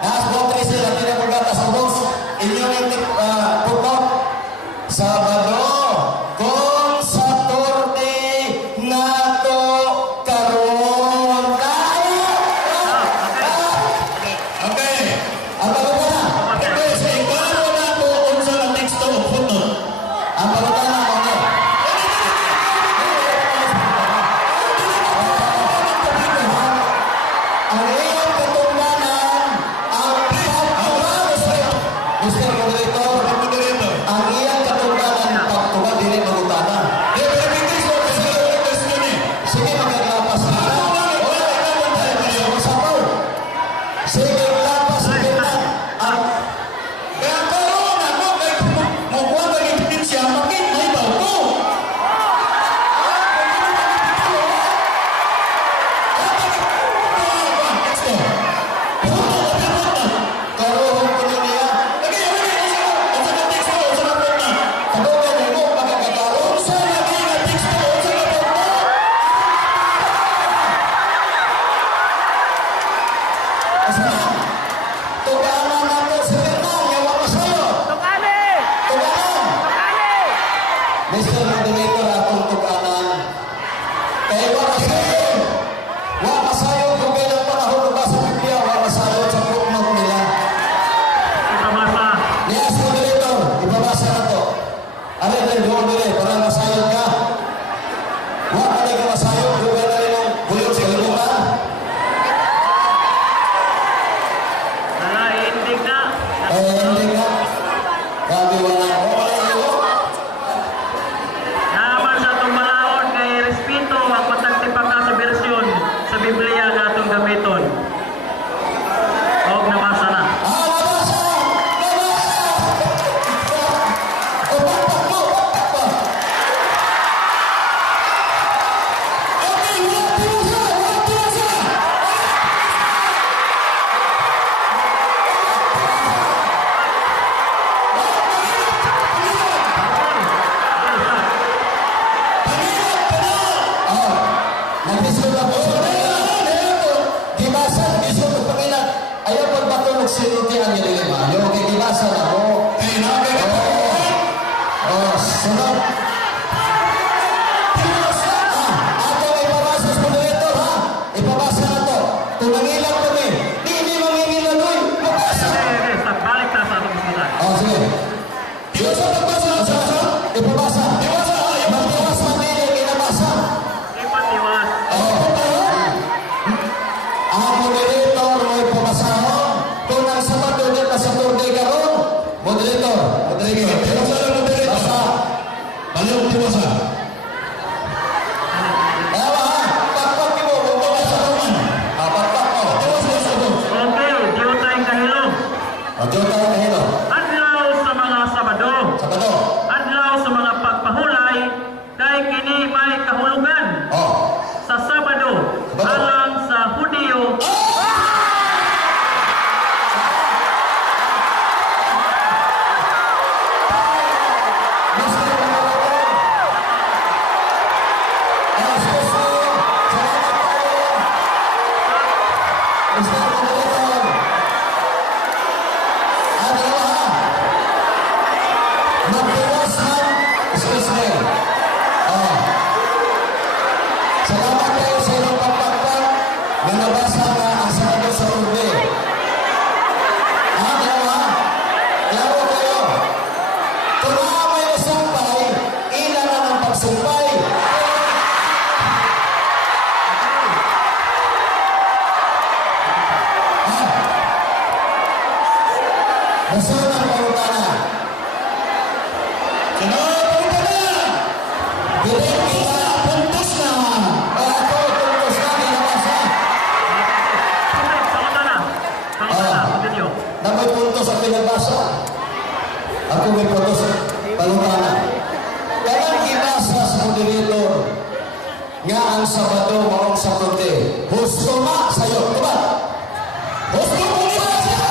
Nas botre sila pinapagata sa boss. Inyo ni footnote. Sabado. Kung sa Torde na to karon. Okay. Ang balutan na. Okay, so iklaro na ko unsa na teksto o footnote. Ang balutan na. Okay. Ang iyong katungdanan, ang Mr. Moderator, Moderator. ang iyong katungdanan, pagtuwa dili magutanan. Sige, magkakapas ka. Sabaw. Sige, magkakapas ka. Ang Kaya karon ako kay mo lagi pitin siya bakit may daw ko. Teksto. karoon ko niya. Unsa na teksto unsa na footnote. Karoon mo, magkakakaroon. Unsa na nga teksto unsa na footnote. Asa na? Tuganan nato si Fernand, yawa ko sa'yo. Tuganan! Mr. Moderator, atong tuganan. Kaya wala sa'yo. Wala sa'yo kung kailang panahon ba sa Biblia, wala sa'yo sa footnote nila. Ipamasa. Yes, Moderator, ipabasa na to. Alin din, Moderator, para masayod ka. Wala na ka masayod, kung kailan rin ang buyog sa kalimutan. Ending na. Hindi ka. Grabe, wala. Wala iyo. Naman sa itong malahon kay Respito, ang matang nga ang Sabado maong sa korte. Husto ma sayo, diba? Husto mo ba siya?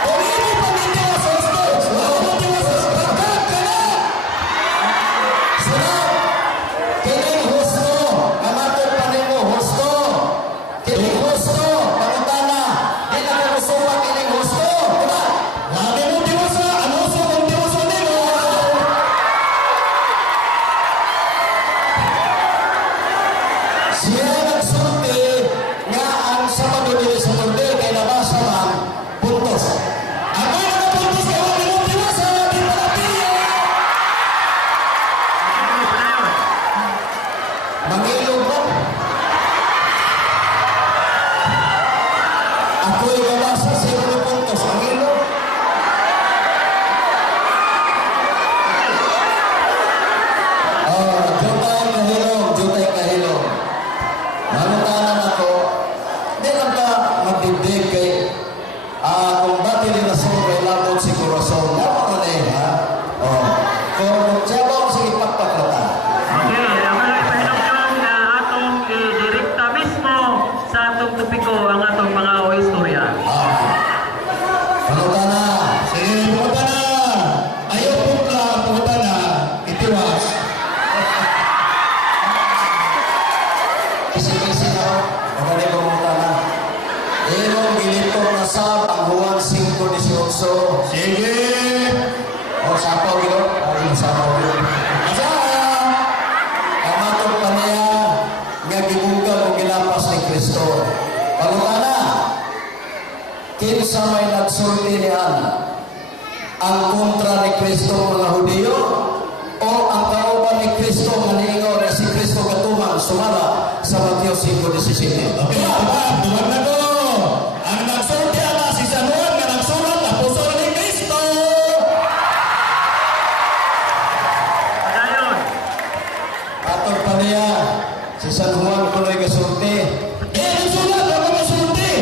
Kung hindi pa dito sa husto, wala dito sa pagkat ka na! Sila, kining husto, kamatod pa rin mo, husto. Kining husto, pangutana, di na ko gusto pa kining husto, diba? Lagi mo diwasa, ano sa kung diwasa nilo? Siya nagsulti nga ang Sabado dili sa korte kay nabasa man puntos. Ako yung nakapuntos kay wala mo diwasa, di pa napiya. Mangilog ba? Ako yung nabasa sa mga puntos, mangilog. Jutay kahilong. Manutanan ako, di lang ka magdidig kay kung dati nila kay labot si Corazon. Dapat na eh, ha? Kung siya ba ako sige pagpaklata? Okay, ang mga ipahinong na atong direkta mismo sa atong topiko ang atong mga istorya. Manutana. Sige, pumunta na. Ayaw putla, pumunta na. Itiwas. Kisi-kisi na ako. Maganda yung manutana. Ilong gilitong nasab ang Juan 5:18. Sige. Sapaw gino? Sapaw gino. Asaha! Kamatog pa niya nga gibungkag o gilapas ni Kristo. Pangutana, kinsa may nagsulti ni Ana? Ang kontra ni Kristo mga Hudiyo o ang kauban ni Kristo nga niingaw na si Kristo katuman sumala sa Mateo 5:17? Okay, duwag na ko. Ang nagsulti ana si San Juan nga nagsulat apostol ni Kristo. Padayon. Patog pa niya si San Juan kuno'y kasulti. Nagsulat ako nagsulti.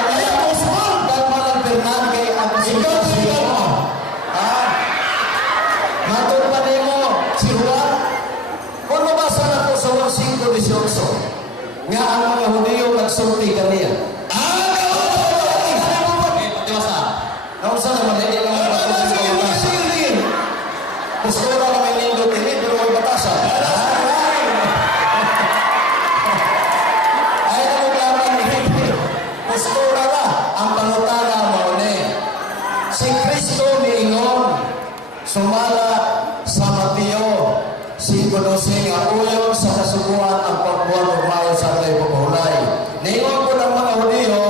Kaya mo saan? Part1.Fernand kay ang sigaw mo. Matod pa niya mo si Juan. Kung nabasa na po sa Juan 5:18 nga ang mga Hudiyo nagsulti kaniya. Patiwasa. Naunsa naman hindi ka magpatuloy sa batasan. Postura na may lindot ini pero may batasan. Ay naglaman ni postura na ang pangutana mo ni. Si Kristo niingon sumala sa Mateo 5:12 nga uyon sa kasuguan ang pagbuhat o mayo sa kalay pagpahulay. Niingon ko ng mga Hudiyo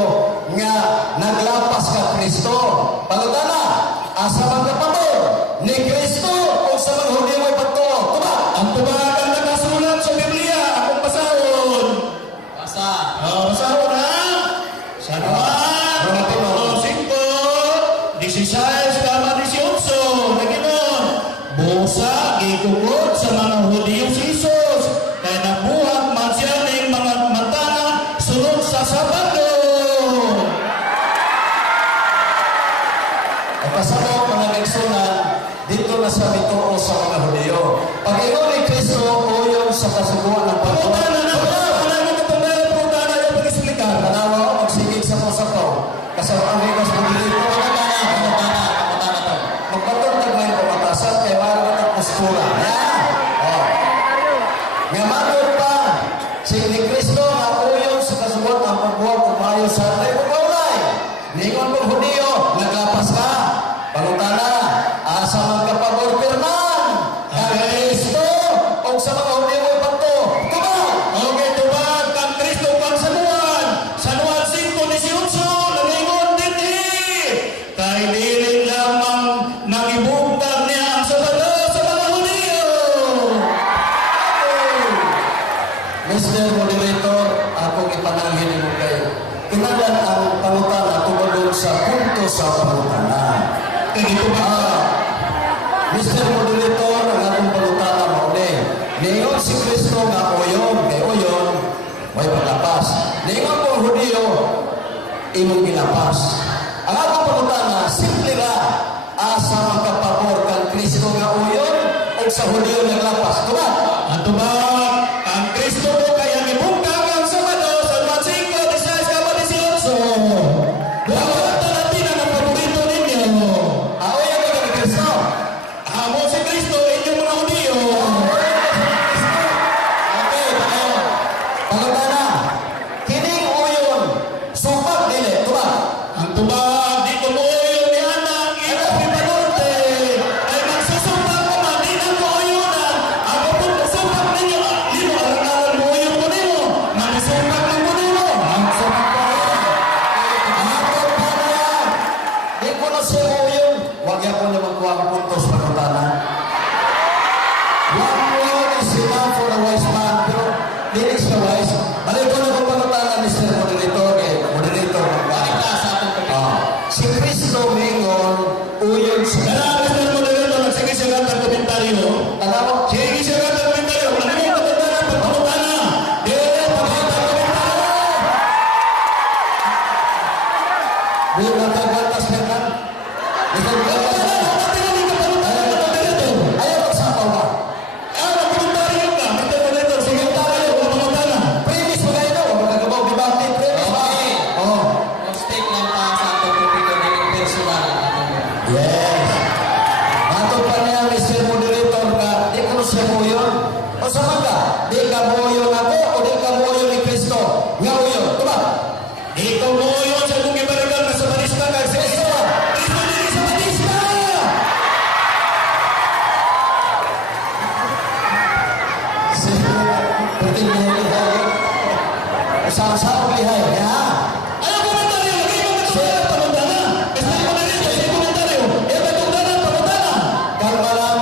nga naglapas ka Kristo. Pangutana, asa man kapatid ni Kristo o sa mga Hudiyo may pagtuo? Tuba! Ang tubagan na nasulat sa Biblia, akong basahon. Basa. Basahon ha? San Juan, 5:16-18. Naginon, busa, gigugod sa mga Hudiyo si Jesus. Kaya nabuhat man siya ng mga matana sunod sa Sabado. At pasabot mga nagsunan dito na sa bituo sa mga Hudiyo. Pag-ingon ni Kristo uyon sa kasuguan ng pagbuhat. Putana na ba? Wala mo katunggal, putana yung pag-explicar. Tanawa ko magsigig sa mga sapaw. Kasama ang higas mo dito. Pangutana to. Magpatuntag na yung pamatasan kay Maro na postura. Nga manod pa si ni Kristo nga uyon sa kasugot ang pagbuhat o mayo sa alay pagpahulay. Ningon kong Hudiyo, naglapas ka. Pangutana, asa man ka Part1.Fernand? Kang Kristo o sa mga Hudiyo may pagto. Tuba! Okay, tubag kang Kristo kang San Juan. San Juan 5:18, nalingon din kay diling lamang nangibugtag niya ang Sabado sa mga Hudiyo. Mr. Moderator, akong ipananghin mo kayo. Kinagan ang pangutana tungkol sa punto sa pangutana. Kaya ba? Mr. Moderator, ang atong pangutana mo Ningon si Kristo nga uyon, kay uyon, may paglapas. Ningon po Hudiyo, imong ginapas. Ang atong pangutana, simple ra, sa Hulyo naglapas. Tuba! Ato ba, ang Kristo ko kaya ibungkag ang Sabado sa Juan 5, 16-18. Dapat natin ang paborito ninyo. Ako yung mga ni Kristo. Amo si Kristo, inyong mga Hulyo. Okay, tayo. Pagkatana, kining uyon, sumpag dili. Tuba! Ang tubag, di ko mo yun ni anak, ito pipanorte. Ay magsusumpak ko man, di na ko ayunan. Ako po susumpak ninyo, lino alang-alang mo yun ko nimo. Mamusumpak lang ko nimo. Ang sumpag ko yun. Ako pa na yan. Di ko na siya uyon. Huwag yan po na magkuha ang puntos pagkatana. One word is enough for a wise man. Pero, dili siya wise. Balik ko na kung pagkatana, Mr. Moderator. Moderator. Balik ka sa atong topic. Si Kristo mingon uyon Kaya, sa Mr. Moderator, sige siya ganda komentaryo. tanaw. Sige siya ganda komentaryo. Ano yung pagkatana, pagkatana? Dili, pagkatana komentaryo. Di magkagantas Fernand. Mr. Fernand. Ayaw magsapaw ka. Komentaryo ka, Mr. Moderator. Sige, tayo, pagkatana. Premise mo kayo daw. Magagabaw debate. Premise ba? Okay. Oh. Stake lang pa sa atong topic ko din personal. Yes. Ato pa niya, Mr. Moderator ka. Di ko siya mo yun. O sa mga, di ka mo yun ako o di ka mo yun ni Kristo. Nga mo yun. Tuba. Ikaw mo yun sa kong ibarigan na sa Barista ka. Kristo. Kristo din sa Barista! Perting lihay. Sama-sama lihay. Ya. Ayaw komentaryo! Lagi komentaryo! Pagkatana! Mr. Moderator, sige komentaryo! Pagkatana, pagkatana! Kalma lang.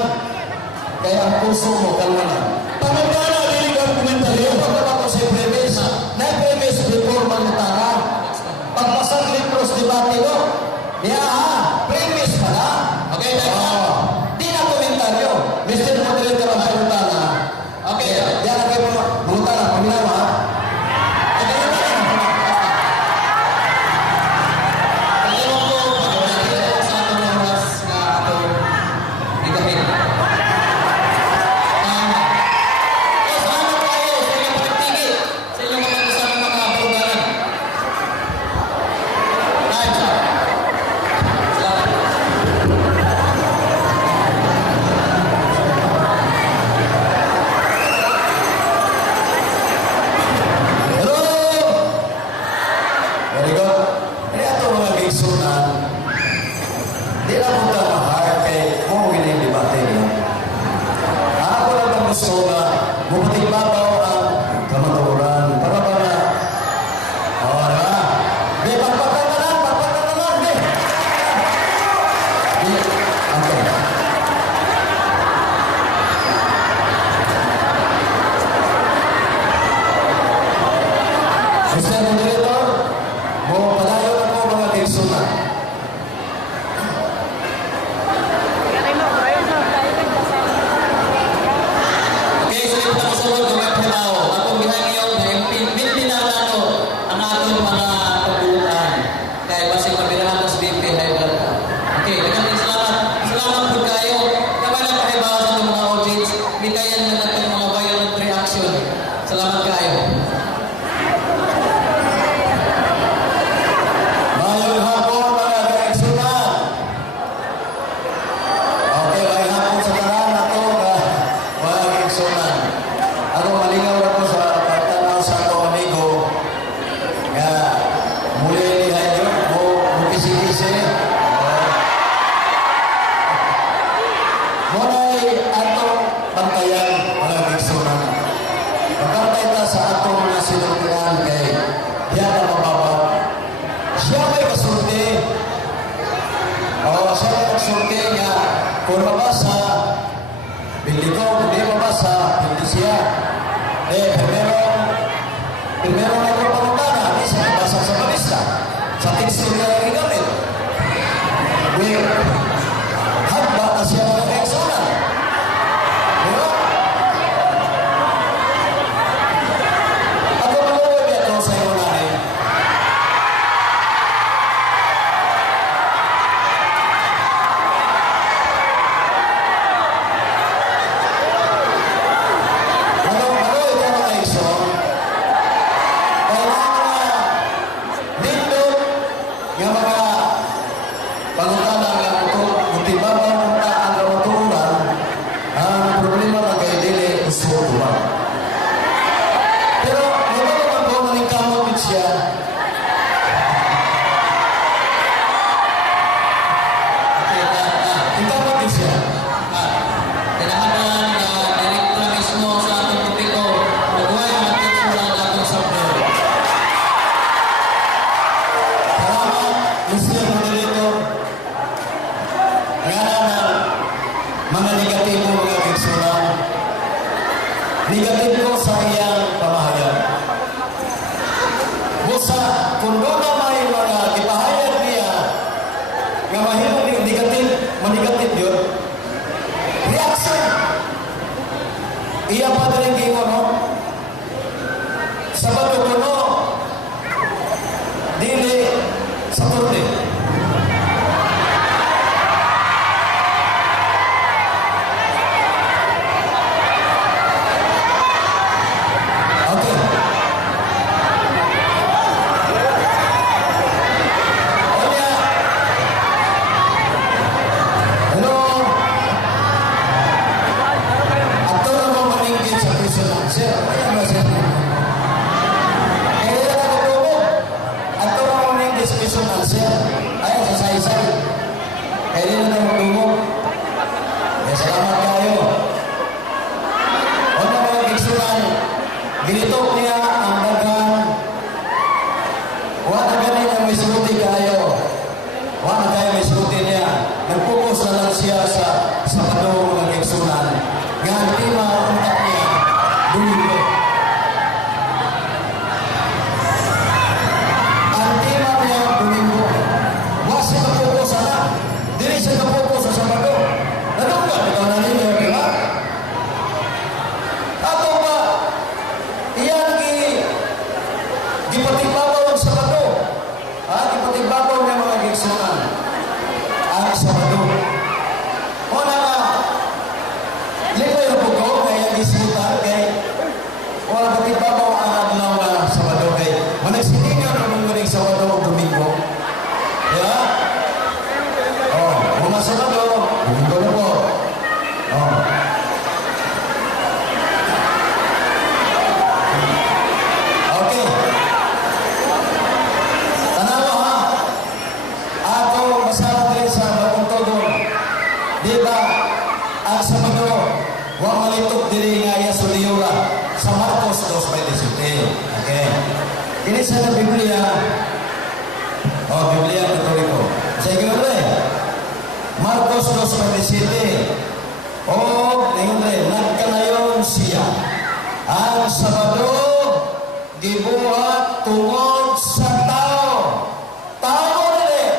Kaya ang puso mo, kalma lang. Pagkatana, dili ka komentaryo! Ito naman ko si premise. Na-premise before manitara. Pagpasang libros debate ko. Ya, premise pala. Okay, thank you. Di na komentaryo. Mr. Moderator ang pagkatana. Okay. Yan ang kayo po. Pagkatana, pagkatana ha. Kalimutan ko pag-unahin sa atong oras na atong igahin. Salamat kayo sa inyong pagtigil sa inyong mga kasama mga kababayan. Time up. Salamat. Hello! Very good. Ini ato mga kaigsunan. Di na po ta mahal kay kung gining debate niyo. Ako lang ang gusto na bumating babaw ang kamaturan para ba na diba? Di, pagpagkatalan, di. Di, okay. Mr. Moderator, mo palayo ako mga kaigsunan. Okay, so ito ang sunod ng Pagkatao. Atong gihangyo na impinalano ang atong mga kabuuan. Kaya basig mabirahan sa BP high blood ka. Okay, nagandang salamat. Salamat po kayo. Kamay lang pahibawa sa itong mga audience. Bitayan na natin mga violent reaction. Salamat kayo. Mayong hapon mga kaigsunan. Okay, mayong hapon sa tanan ato mga kaigsunan. Ako malingaw ako sa pagtanaw sa akong amigo nga muli lihay yun mo kisi-kisi. Muna'y atong pantayan mga kaigsunan. Pagkantay ta sa atong mga sinuntian kay diyan na mababaw. Siya may kasulti. Siya may kasulti nga kung mabasa, hindi ko, hindi mabasa, hindi siya. Primero na kung pangutana, hindi siya mabasa sa Barista. Sa teksto niya ang igamit. Hagba na siya mga kaigsunan. Diba? Ako maluwag ito sa iyo na rin. ng mga negatibo mga kigsunan. Negatibo sa iyang pamahayag. Busa, kung doon na may mga ipahayag niya nga mahimong manigative yun, reaction. Iya pa rin gingo, no? Sabado ko, no? Dili, Saturday. Okay. Onya. Hello. Ato na mo maningkit sa question answer. Ayan ba siya? Kaya na ako. Ato na mo maningkit sa question answer. Ayan, sa say-say. Kaya na ako tumog. Salamat kayo. Onya mga kiksunan. Ginitok niya ang dagang. Wala ganun na may suruti kayo. Wala kayo may suruti niya. Nag-focus na lang siya sa Sabado mga kiksunan. Nga hindi mauntak niya. Domingo. Ang tema niya, Domingo. Wala siya nag-focus na. Dili siya nag-focus sa Sabado. Nanunggan, ikaw na ninyo, di ba? Ato ba? Iyan gipatigbabaw ang Sabado. Gipatigbabaw ng mga kiksunan. Ang Sabado. O na nga, lipoy na po ko, kaya gismutan, kay wala patigbabaw ang adlaw na Sabado, kay managsitingan ang mga Sabado o Domingo. Diba? Mga Sabado, Domingo na po. Okay. Tanawa ha. Ako masarap din sa bagong todong. Di ba? Ang Sabado, huwag malitok diri nga iya suliyura sa Marcos 2:27. Okay. Ini sa Biblia. Biblia Katoliko. Sa iglesia Marcos 2:27. Nagkanayon siya. Ang Sabado, gibuhat tungod sa tao. Tao rin.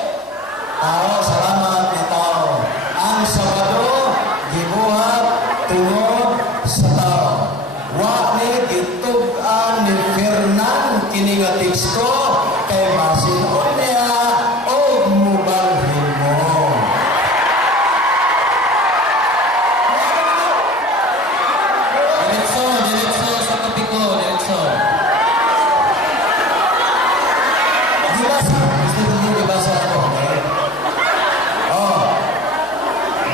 Tao, salamat na tao. Ang Sabado, gibuhat tungod sa tao. Wa ni gitug-an ni Fernand kini nga teksto kay masinon niya o mubalhin mo. Diretso sa topiko, diretso. Dibasa. Gusto niyo dibasa ako.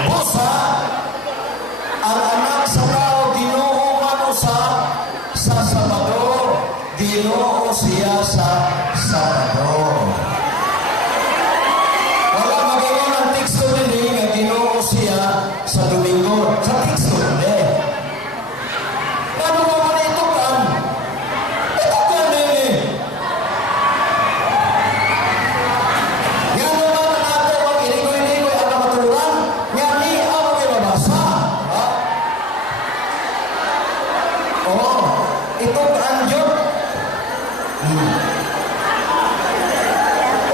Busa, ang anak sa tao, Ginoo man sa Sabado, Ginoo siya sa Sabado. Wala magayon ang teksto din nga Ginoo siya sa Domingo. Sa teksto din. Ano mo man ito kan? Ito kan din. Nga naman ang ato ang iligoy-ligoy ang kamaturan, nga ni ang kinabasa. Ito ang Diyos.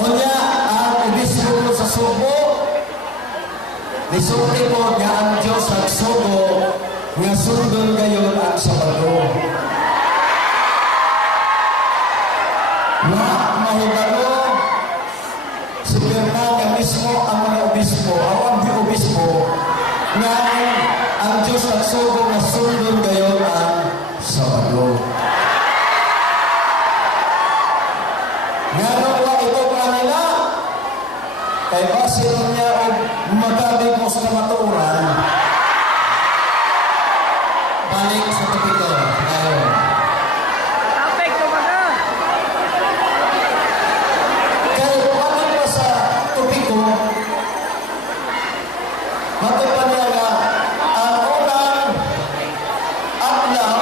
Unya, ang obispo sa Subo, nisulti po nga ang Diyos ang Subo, nga sundon gayon ang Sabado. Na mahibalo, si Fernand nga mismo ang mga obispo, ang di obispo, nga ang Diyos ang Subo nga sundon gayon ang Sabado. Nga nawa ito kanila, kay basin niya o magabig mo sa maturan, Balik sa topiko. Ayun. kay pati pa sa tupiko, matupan niya nga, ang unang adlaw,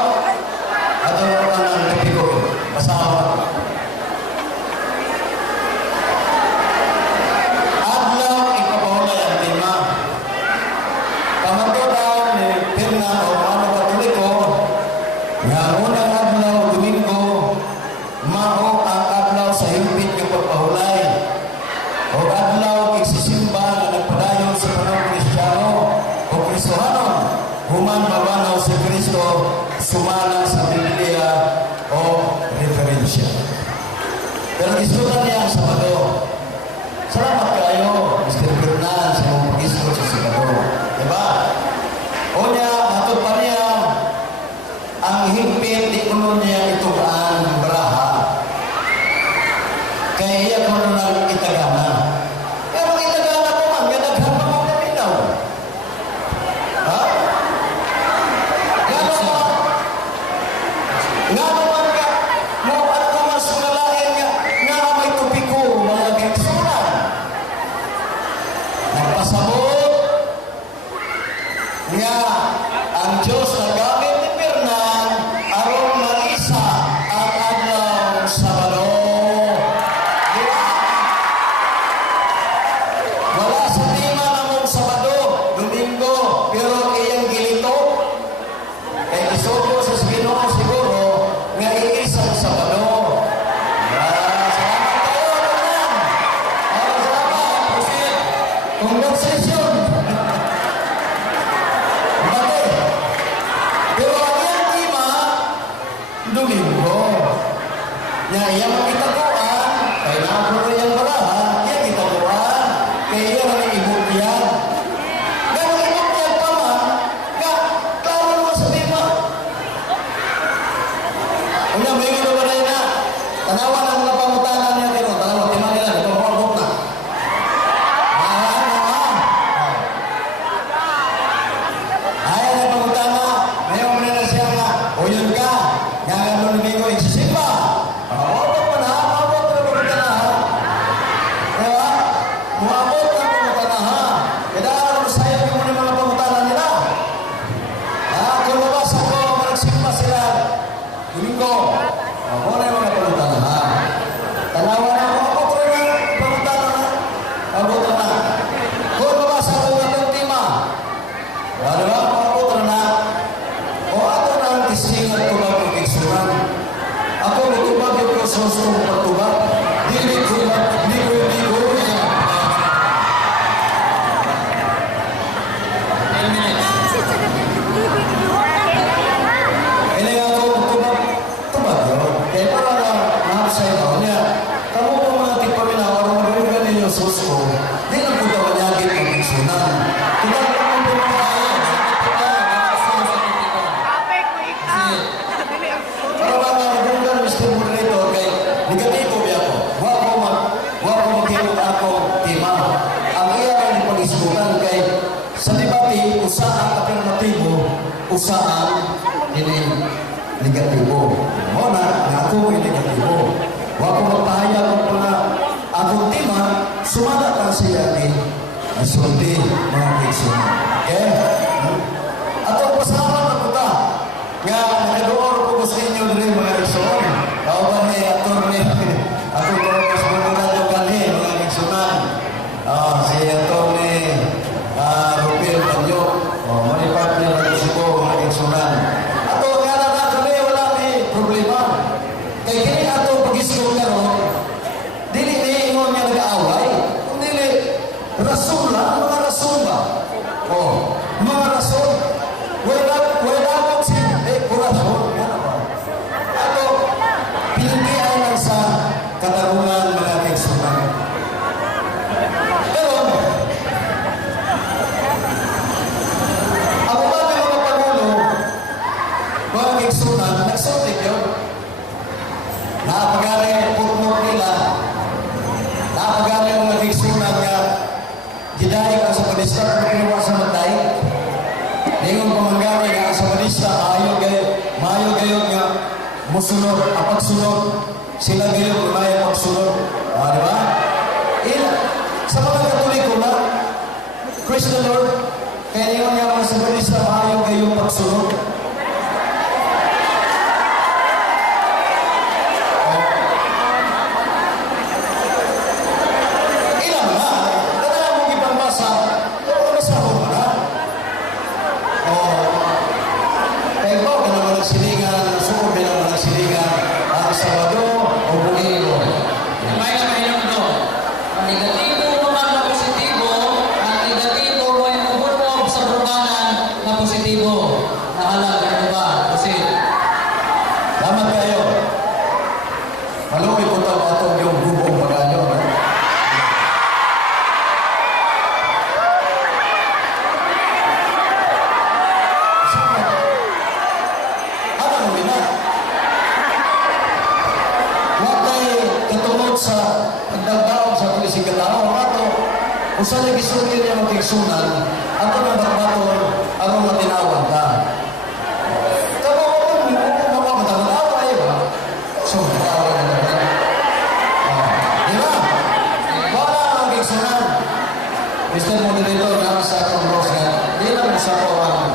ato na ang tupiko, kasama. Adlaw, ipapahulay ang tema. nga ang Diyos nagamit ni Fernand aron malisa ang adlaw Sabado. Diba? Wala sa tema namang Sabado, Domingo, pero iyang gilito. Kaya isuro sa Ginoo siguro nga iisang Sabado. Salamat kayo, Fernand. Salamat. Congratulations. Pero ang iyang tema, Domingo. Nga iyang makitaguan, kaya nakapuro yung baraha, iyang kitaguan, kaya iyang ang ibukyan. Ganang ibukyan pa man, nga, klaro naman sa tema. Una, may gano'n ba na, tanawan ang mga pamutanan niya, pero tanawan, tema nila, ito mga buk na. Ayaw na pamutana, ngayon mo na siya nga, o yun ka, nga gano'n Domingo, isisimba. Mabot pa na, mabot na pamutana ha. Diba? Mabot na pamutana ha. Kailangan mo sayang yung mga pamutana nila. Kung nabasa ko, magsimba sila, Domingo, mabot na yung mga pamutana ha. Tanawa na, mabot na yung pamutana ha. Mabot na. Kung nabasa ko itong tema, diba? Mabot na. O ato na ang tisingan ko ba ng iksunan? Ako matubag yung prosos kong patubag. Dili ko ba, ligo. 10 minutes. Ini nga ako tubag yun. Kaya para na mahapsay na niya. Kamu po mga tipaminaw, ang magugan ninyo sos ko, di na po daw nyagit ang iksunan. Tubag ko ang pumahay. Para mga magugan, Mr. Moderator, kay negatibo biya ko. Wako maghimot ako tema. Ang iya ang pag-isbutan kay sa debate, usaan alternatibo, usaan ini negatibo. Muna, nga ako ay negatibo. Wako magpahayag ko na akong tema, sumada ka siya din isulti mga kaisun. Okay? Ato pasalamat ako ta. Nga, nakadoor ko gusto ninyo rin mga kaisun. Kawaban ni Atty. Ako ko kasbungan yung kani, mga kaisunan. Si Atty. Rupil Banyo. Manipat niya na gusto ko, mga kaisunan. Ato, nga na kami, wala may problema. Kaya kini ato pag-isip na ron, dili niingon niya nag-aaway. Kung dili, rason lang, mga rason ba? Mga rason. Wala akong kurasyon. Ato, pinitian lang sa katarungan mga kaisunan. Pero, ang mga mga Pangulo, mga kaisunan, nagsuntik yun. Napagari ang putnok nila, napagari ang mga kaisunan nga, gidahi ka sa palista, kung kinuha sa matay. Ngayon pamanggari nga sa palista, maayo gayon nga, musunod, apagsunod, sila gayon, kumaya pagsunod. Diba? Sa mga Katoliko na, praise the Lord, kaya ngayon nga mga sa palista, maayo gayon pagsunod. Ilang na, kaya mo ipambasa, pero masahol mo na. Kaya ba, ka naman nagsilingan, nasuko naman nagsilingan, ang Sabado o Domingo. May nakahilang do. Ang negatibo naman na positibo, ang negatibo ay mabunog sa brumanan na positibo. Nakalag, ano ba? Kasi, Salamat kayo. Malumi po ito atong yung bubong maganyo. Ano mo na? Huwag tayo katulog sa pagdagdaog sa pulising katao. Ato, kung saan nag-isulti niya mag-igsunan, ato ng bakbaton, anong matinawan ka? Mr. Moderator, naman sa akong Rose, di lang sa ako ang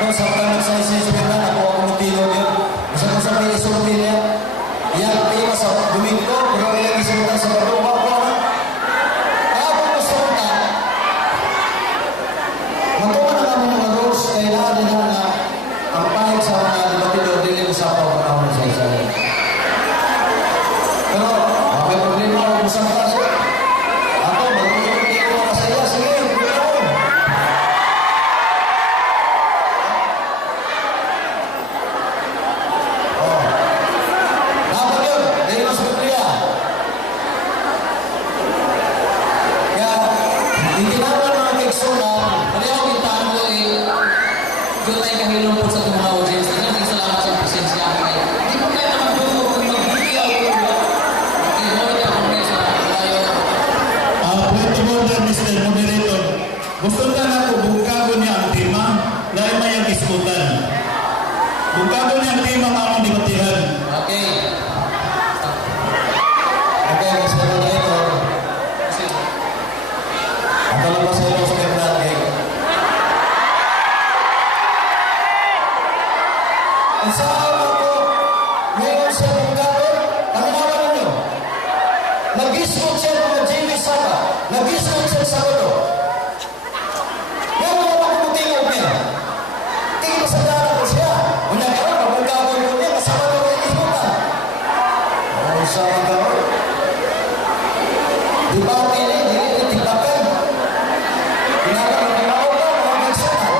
Kung sa tanong sa CFLAMP, ako mutino niyo. Basta kung sa may isulti niya, yan, pima sa Domingo, pero yan isultan sa Badoa ko na. Kaya kung isultan, matuwa na naman mga rules, kailangan din na ang pahit sa mga batidor, dili ko sa panahon sa isa. Pero, may problema ako sa mga siya. Ako, magpapagod ko masaya, sige, gawin. Dapat yun, dahil mas kutriya. Kaya, hindi naman mga kiksunan, Pareho kita ang doon tayo kahilong po sa mga audience. Naging salamat sa presensya kayo. Hindi po tayo naman doon kung magbibigay ako. Okay, mo ito ako sa tayo. Point of order, Mr. Moderator. Gusto ka na ko bungkago niya ang tema na ay mayang diskutan. Bungkago niya ang tema nga ang dibatihan. Okay. okay, Mr. Moderator, ako lang ba sa ito sa Fernand, ang saan ako, ngayon siya bungkago, panginawan ninyo. Nag-iskot siya mga Jimmy Saka, nag-iskot siya sa Sabado. Ngayon ako kumutingog niya. Tingin sa dara ko siya. Una ka rin, mabungkago ko niya, kasabado ko yung iskutan. Oh, saan ka rin? Di ba ang tinitibakan? Ginagawa ng mga opa, mga magsunan.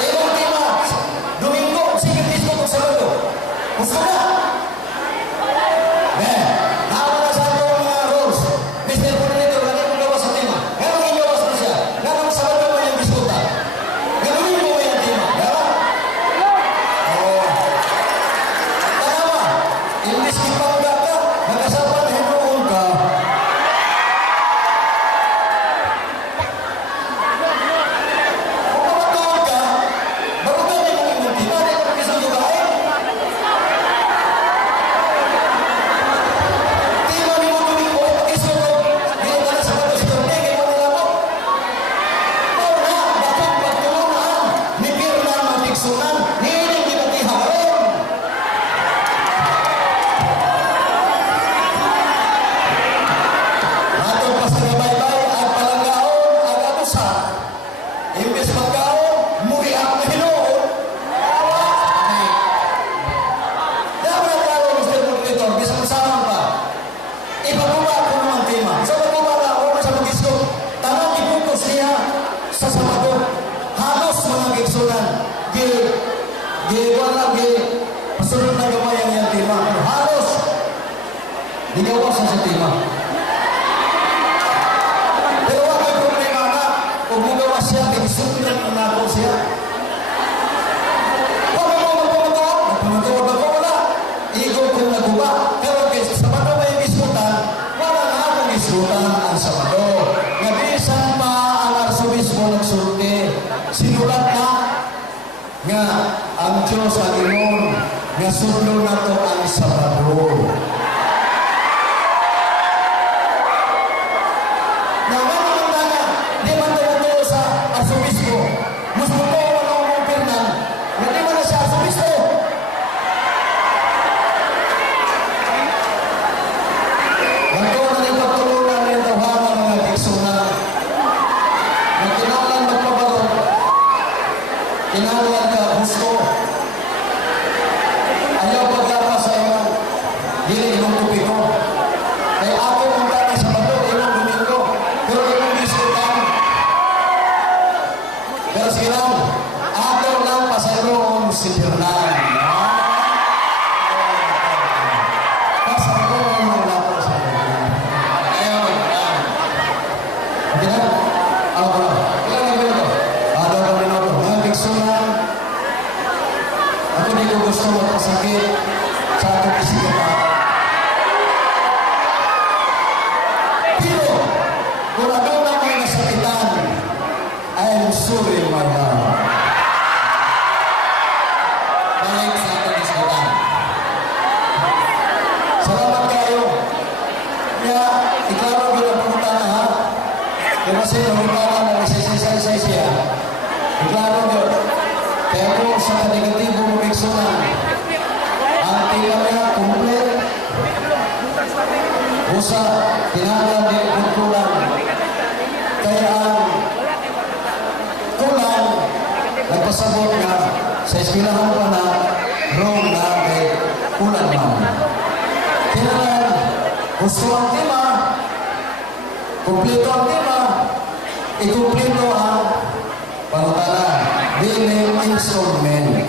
Tingog di ba? Domingo, sige, disco ko Sabado. Gusto na. Tama na sa ato ang mga rules. Mr. Moderator, ganun mo gawa sa tema. Ganun inyawas na siya. Ganun sa Sabado mo yung diskuta. Ganun mo yung tema. Diba? Oo. Tama. Imbis kipangga ka, nagkasapan, hinuon ka. Kung mamatuon ka, barugan niyo yung imong tema. Hindi ka mag-isang dugain. Tima ni mo Domingo, iso ko, hindi ka na sa bato si Torne, kaya mo nila mo. Oo na, dapat pagtulungan, ni Fernand matiksunan, niining dibatihan rin. Atong pasagabaybay, ang palanggaon, ang abusa. Imbes magkaon, muhiak na hinuon. Dapat tayo, Mr. Moderator, bisang usapan pa. Ipaguma ko naman tema. Sa paguma na ako sa mag-isko, tanong iputos niya sa Sabado. Halos mga kiksunan. Wala, pasunod na gamayan yung tema. Pero halos, dinawasan sa tema. Pero wala may problema na, kung magawa siya, kiksunan na nato siya. Wala mo magpamatuwa ba ko? Wala. Ikaw kung naguba. Pero sa Sabado may diskutan, wala na akong diskutan ang Sabado. Nabisan pa ang arsobispo nagsulti. Sinulat na nga ang Diyos ang imong nga sudlo na to ang Sabado. Di man tayo sa arsobispo. Mas mo ko ang Fernand. Hindi man na siya arsobispo. Ganito na rin pagtulungan rin tawhanan ng mga kiksunan. Nang kinalan magpabago, kinalan ka gusto. Ayaw paglapa sa iyo, dili imong tupiko. Kaya ako kung tani sa Sabado, imong Domingo, pero imong diskutan. Pero sige lang, ako lang pasayroon si Fernand. Pasayroon mo lang po sa Fernand. Ayun. Hindi na? Ako na. Ilan ang minuto? Ada ang minuto. Mga kiksunan, ako di ko gusto magpasakit sa aking isipan. Pero, kung ano na may nasakitan, I'm sorry, my heart. Balik sa ating diskutan. Salamat kayo. Kaya, ikaw ang ginapagpunta na ha. Kaya kasi nangutala na nagsisay-say siya. Iklaro nyo. Kaya po sa negatibo mo miksunan, ang tila niya complete. Usa, tinangan din ang kulang. Kaya ang kulang, nagpasabot nga sa eskwelahan pa na wrong na kay kulang man. Tinangan, gusto ang tema, kumpleto ang tema, ikumpleto ang pangutana. Biling installment.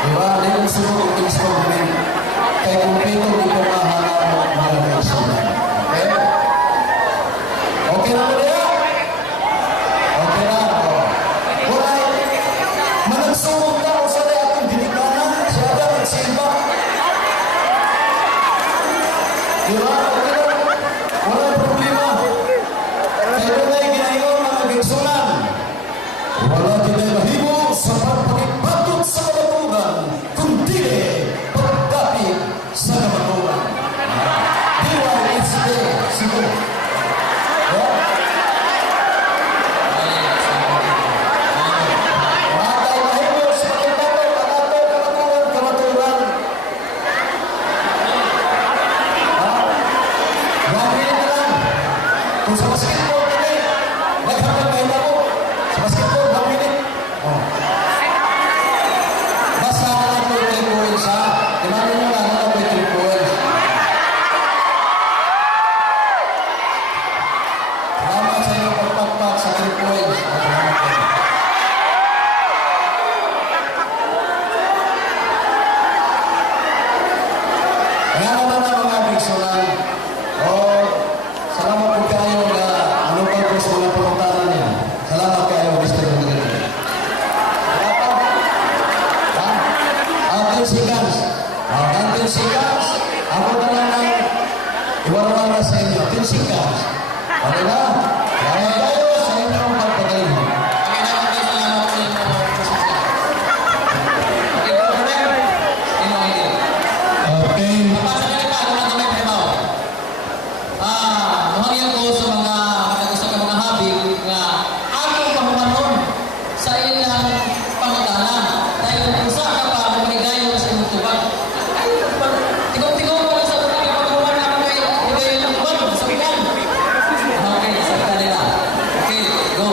Diba? Biling sunod installment. Kaya kumpleto dito mahanap mga installment. Okay? Okay na mo niya? Okay na. Wala. Managsumog na o sa niya atong dinikanan. Siya na nagsimba. Diba? Okay na. Wala problema. Kaya doon ay ginayon mga gagsunan. Wala kita'y mahimo sa pagpagpatot sa kamaturan, kundi pagdapit sa kamaturan. DYHD, sige. Wala tayong mahimo sa pagpagpatot, kamaturan. Gawin na lang. Kung sa basketball kami, naghapag kayo na po. Sa basketball, gawin eh. Basta na lang po yung 3 points ha. Timanin nyo lang na po yung 3 points. Salamat sa inyong pagpagpag sa 3 points. Salamat po. Kaya naman na mga bigsunan. Salamat po kayo na ano ba po sa mga pangutanan niya. Salamat kayo, Mr. Rodrigo. Ang 10 seconds. Ang 10 seconds. Ako na lang ng iwaran na sa inyo. 10 seconds. Okay ba? Salamat kayo sa inyong pagpagaling. Okay, salamat po yung okay, go for them. Okay. Papasa na pa, kung ano may primaw. Mahangyan ko sa mga gusto ng mga habig na akong pahumanon sa ilang pangutanan. Dahil kung usa ka pa, manigayo sa inyong tubag. Tigong-tigong pa lang sa pagkakuhan na kung may higayo ng tubag. Sabihan. Okay, sabihan nila. Okay, go.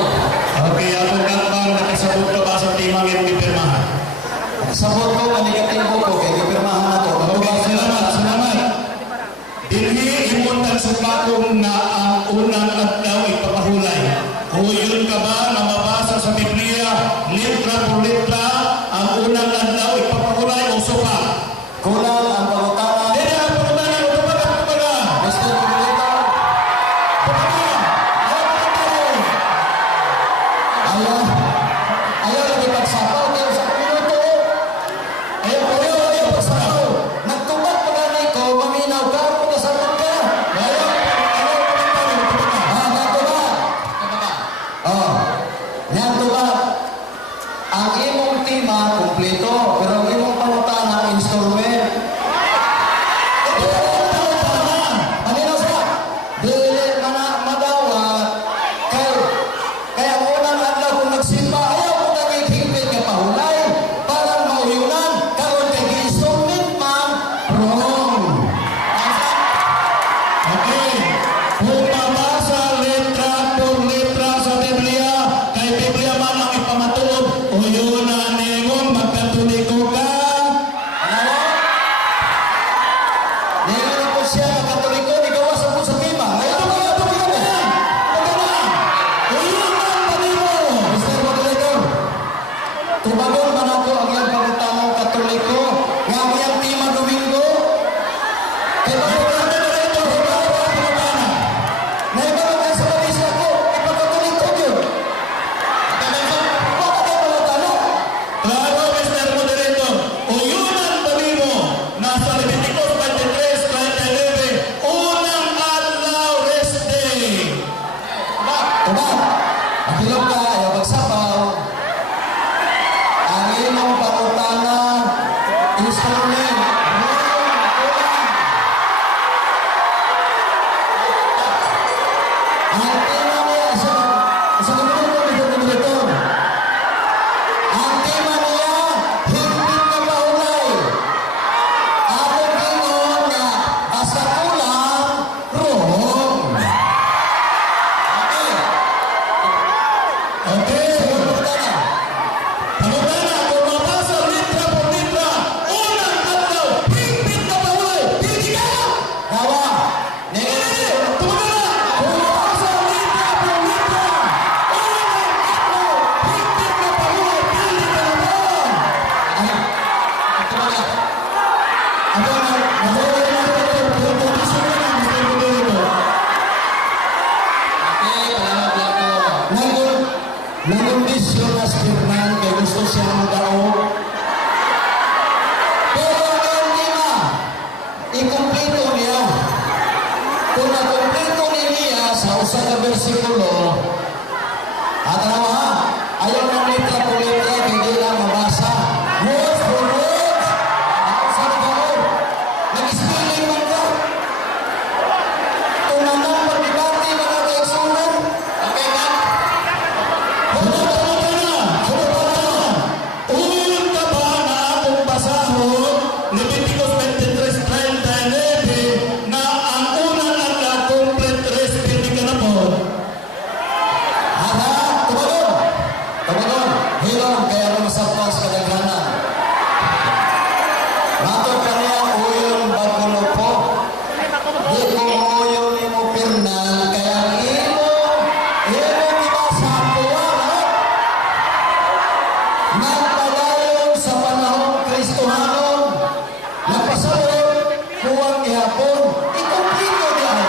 Okay, atong kakbang nakasabot ka ba sa timang yung pipirmahan? Sabot ko, manigatibo ko. Kaya gipirmahan na to. Okay, salamat. Dinhi imuntan sa pakong na ang unang adlaw ipapahulay. Huyon ka ba na mabasa sa Biblia, litra por litra, ang unang adlaw ipapahulay o sopa? Kulang ang pangutanan. Dili ang pangutanan, tumaga. Mr. Rodrigo. Ayaw lagi pagsapaw. Kaya sa minuto. Ayaw pagsapaw. Nagtubag pa ganay ko, maminaw ka, pagkasapag ka. Nagtubag. Nagtubag. Ang imong tema, kumpleto. Pero ang imong pangutanan, installment. Paminaw siya. Dili na madawat. Kaya ang unang adlaw kung nagsimba, ayaw ko na higpit nga pahulay. Parang mauyunan. Karoon kay gi-installment, ma'am. Wrong. Okay. Kung mabasa letra por letra sa Biblia, kay Biblia man ang ipamatuod, o yun na ningong magkatuliko ka. Ano? Ngayon po siya ang katoliko, igawas ang sa tema. Ngayon po nga, Uyunan pa din mo. Mr. Moderator, tumagon man ako ang iyang pagkatanong katoliko, nga ang iyang tema Domingo. Kaya ba ito, Moderator, hibaw ang pagkatana. Naibaw kayo sa balisa ko, ipagkatoliko yun. Bakit kayo pagkatanong? Claro, Mr. Moderator, o yun ang balimo, nasa Leviticus 23:29, unang adlaw rest day. Tuba, magilog ka, ayaw magsapaw. Ang imong pangutanan, installment. Ang tema niya, isa minuto, Mr. Moderator. Okay, palamat lang ko. Nangundisyon na si Fernand kay gusto siya magdaog. Pero ang tema, ikumpleto niya. Kung nakumpleto niya sa usa ka bersikulo, at ano ha, ayaw ng letra po letra, hindi lang mabasa. Word for word. Ako sa nagawin. Nag-spelling man ka. Kung naman pag-debate, mga kaigsunan. Okay, Kat? Uyon ka ba na akong basahon, Leviticus 23:39, na ang unang adlaw complete rest pwede ka na po? Hala, tumagon. Tumagon. Hirang kaya naman sa pas kadaghanan. Matod ka niya, uyon bagulo po. Di ko uyon ni mo Fernand, kaya imo diba sa kuwa, nagpadayon sa panahon Kristohanon, nagpasayon, kuwang ihapon, ikumpleto niyan.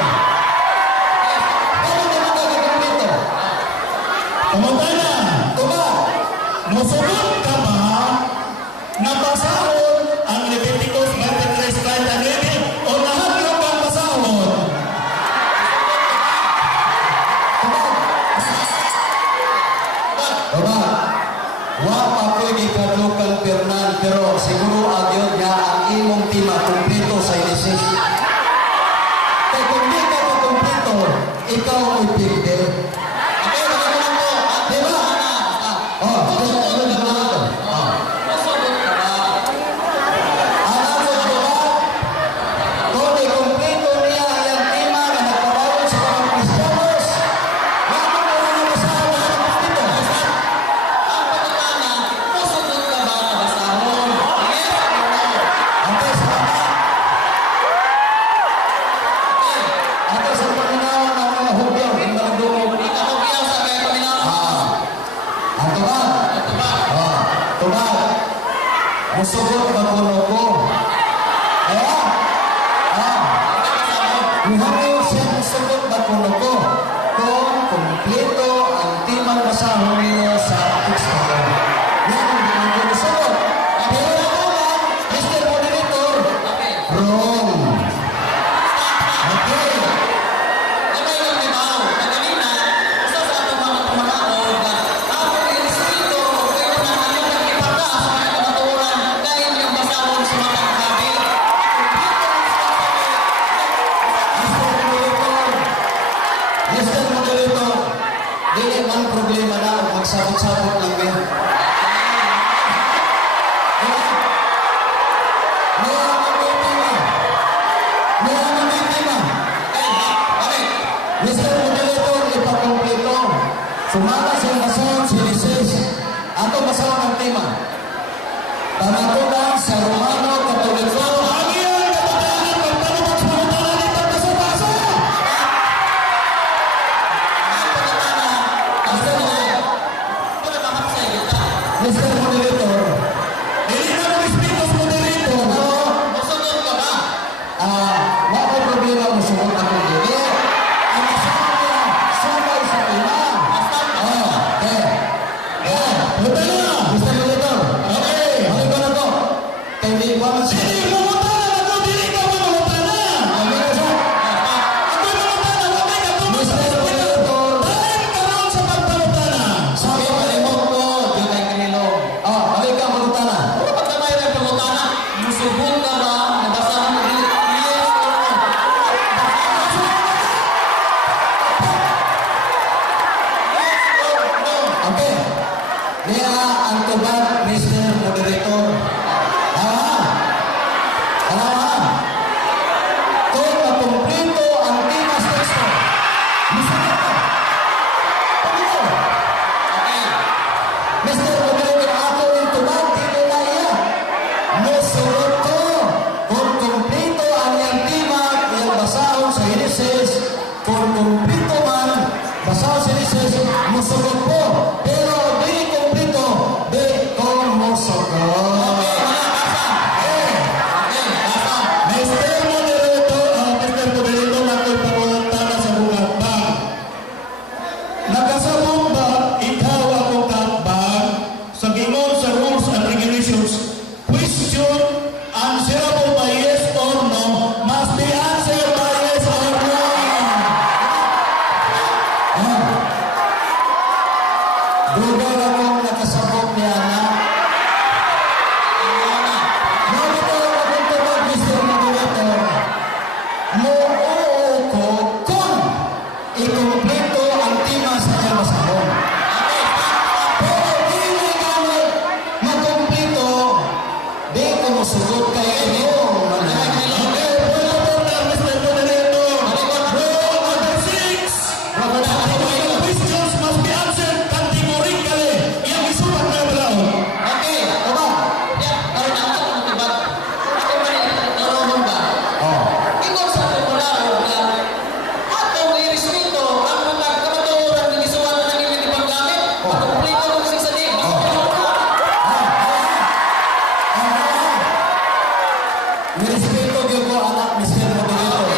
Pero naman nag-ikumpleto. Kamantala, Tuba, musunod ka ba na basahon ang Leviticus 23:39 o nahadlok kang basahon? Tuba, wa pa ko'y gikadlukan Fernand, pero siguro agyon nga ang imong tima kumpleto sa Inesis. Kaya kung di ka kumpleto, ikaw mo'y pigde. Okay, palamat ko. Di ba? Oh, Musugot ka ba? Oh. Musugot ka ba? Alam mo ba? Kung ikumpleto niya ang tima na nagpadayon sa mga Kristiyanos, bakit mo na nabasahan na kumpleto? Ang pagkakana, musugot ka ba na basahon? Yes or no? Ante, salamat. Okay. Ate, sa panginawan ng mga hugyaw, hindi magdumog. Ikaw ang biyaw sa kaya paminaw. Ang tubag. Ito ba? Tubag. Musugot bagulo ko. Kaya? Muhangin siya musugot bagulo ko. Kung kumpleto ang timang basahon niyo sa Kristohanon. Yan ang ginagawa musugot. Pero ako lang, Mr. Moderator, Okay. wrong. Okay. Gamay ng limaw. Nagalina, isa sa atong mga tumanaon na atong inisito, kayo na ano ng ipata sa mga kamaturan dahil yung basahon sa matang habi. Mr. Moderator, dili man problema na kung magsabot-sabot lang kayo. Mr. Moderator, ipakompleto. Sumala sa basahon si Lises. Ato basahon ang tema. Panatunan sa Romano Katoliko. Agian kapatanan magtanong sa pangutanan ni Pagkasabasa! Mr. Moderator, Dili na ng Espiritus Moderator. Musugot ka ba? wala ko problema mo sumunod ako dili. Ang basahon niya, sabay sa tema. Okay. Punta na! Mr. Moderator, Okay. balik ko na to. Kay di ko man siya. Dili mamutanan ako, dili ka mamutanan! Ako'y mamutanan, wabay ka tungkol sa Mr. Moderator, dahil karoon sa pagpamutanan. sabi palimot ko, di kay kanilong. Balik ka magutana. Ano pag kamay ng pangutana? Musugot ka ba na basahon mo dili? Yes or no? Okay. Niya ang tubag, Mr. Moderator. kumpleto ang tima sa iyang basahon. Pero dili ka makumpleto, di ko musugot kay iyo. Questions must be answered categorically. Yang isulat na balaw. Okay, aba. Ya, karon ako matubag. Ako man narunong ba? Oh. Ingon sa popular na atong irespeto ang mga kamatuoran ng isuwan na nang ilang ipanggamit. Pagkumpleto mo kasi sa din. Nirespeto gyud ko anak Mr. Moderator.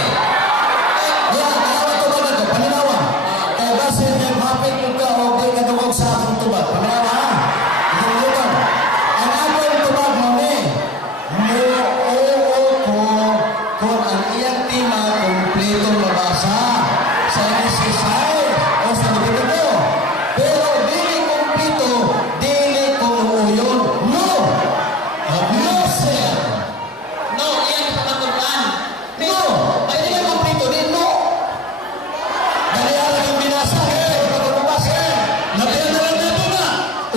Yeah, kaya to ba to? Paninawa. Kaya base niya mapit ko ka o di ka tungkol sa akong tubag. Paninawa ha? Ito. Ang akong tubag mo ni muoo ko kung ang iyang tima kumpletong mabasa sa NSSI o sa Lubito. Pero dili kumpleto, dili kumuuyon. No! No, sir! No, iyan patutuan. No! Ay, di ka kumpleto din, no! Dalihan ang binasa, pagkakabasa. Nabiyan na lang dito na.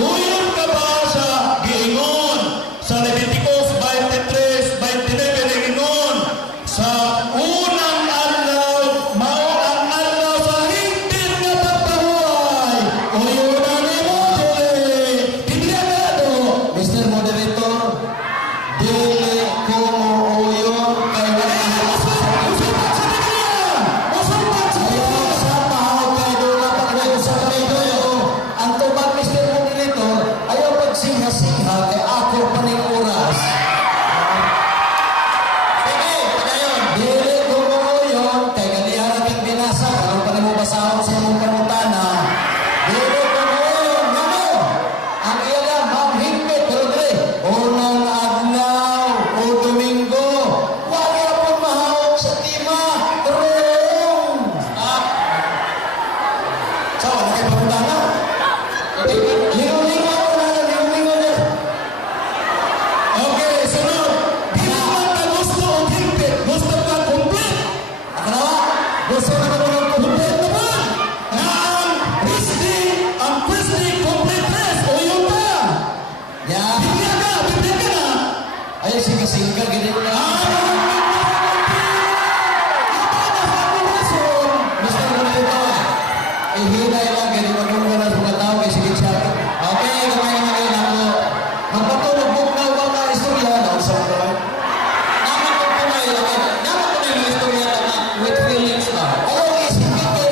Uyon ka ba sa giingon? Sa Leviticus 23, 29, giingon. Sa unang adlaw, mao ang adlaw sa higpit nga pagpahuway. Uyon na ni mo, hindi na to. Mr. Moderator, dili kumuuyon kay wala Usupat sa Biblia! Usupat sa Biblia! ayaw sa pahawag kay doon paglayo sa kalidoyo. Ang tubag, Mr. Moderator, ayaw pagsinga-singa kay ako paning oras. Sige, padayon. Dili kumuuyon kay kalihan nating binasa karon pa nimo basahon sa imong pangutana. Dili kumuuyon ngano? Ang iya mamhigpit pero dili unang adlaw o Domingo. Wa gyapon mahawak sa tima. Wrong. So, ano kay pangutana? Lingon-lingon na, lingon-lingon na. Okay, sunod. Di naman ka gusto o higpit. Gusto ka complete. Kanawa, gusto na ko ng Complete naman. Na ang Christy complete rest. O yun ba? Yeah. Bibigyan ka na. Ay, singka-singka, ganyan na. Mr. Moderator, ihinay lang, ganyan magmumula na sa mga tao kay sige siya. Okay, kamay naman yun ako. Magpatulog na ba na istorya? Sa mga naman. Naman ko tunay, naman ko na yung istorya na with feelings ba? Ayaw, isipin ko.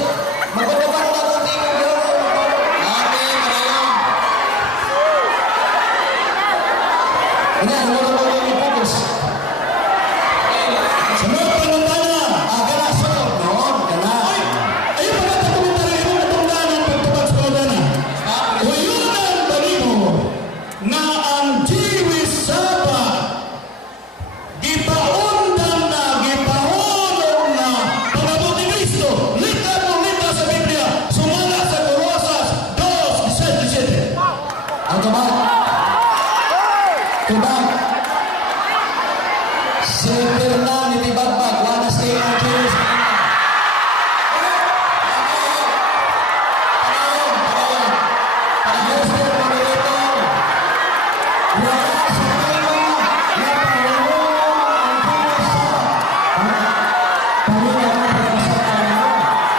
Magpatulog na kung di ko gano'n. Okay, padayon. Ano, ano na ba yung focus? Sunod panutana. Gana, sunod noon, gana. Ayun pala sa komentary mo na tungdan ang pagtubag sa panutana. O yun ang balimo na ang Jewish Sabbath gipaundan na, gipahulog na pangabot ni Cristo. Lita po lita sa Biblia. Sumala sa Colosas 2:17. Ang tubag. Tubag. CFLAMP ni Bagbag, wala sa iyong Jewish. Mr. Moderator, wala sa tima na pangulong ang pusa.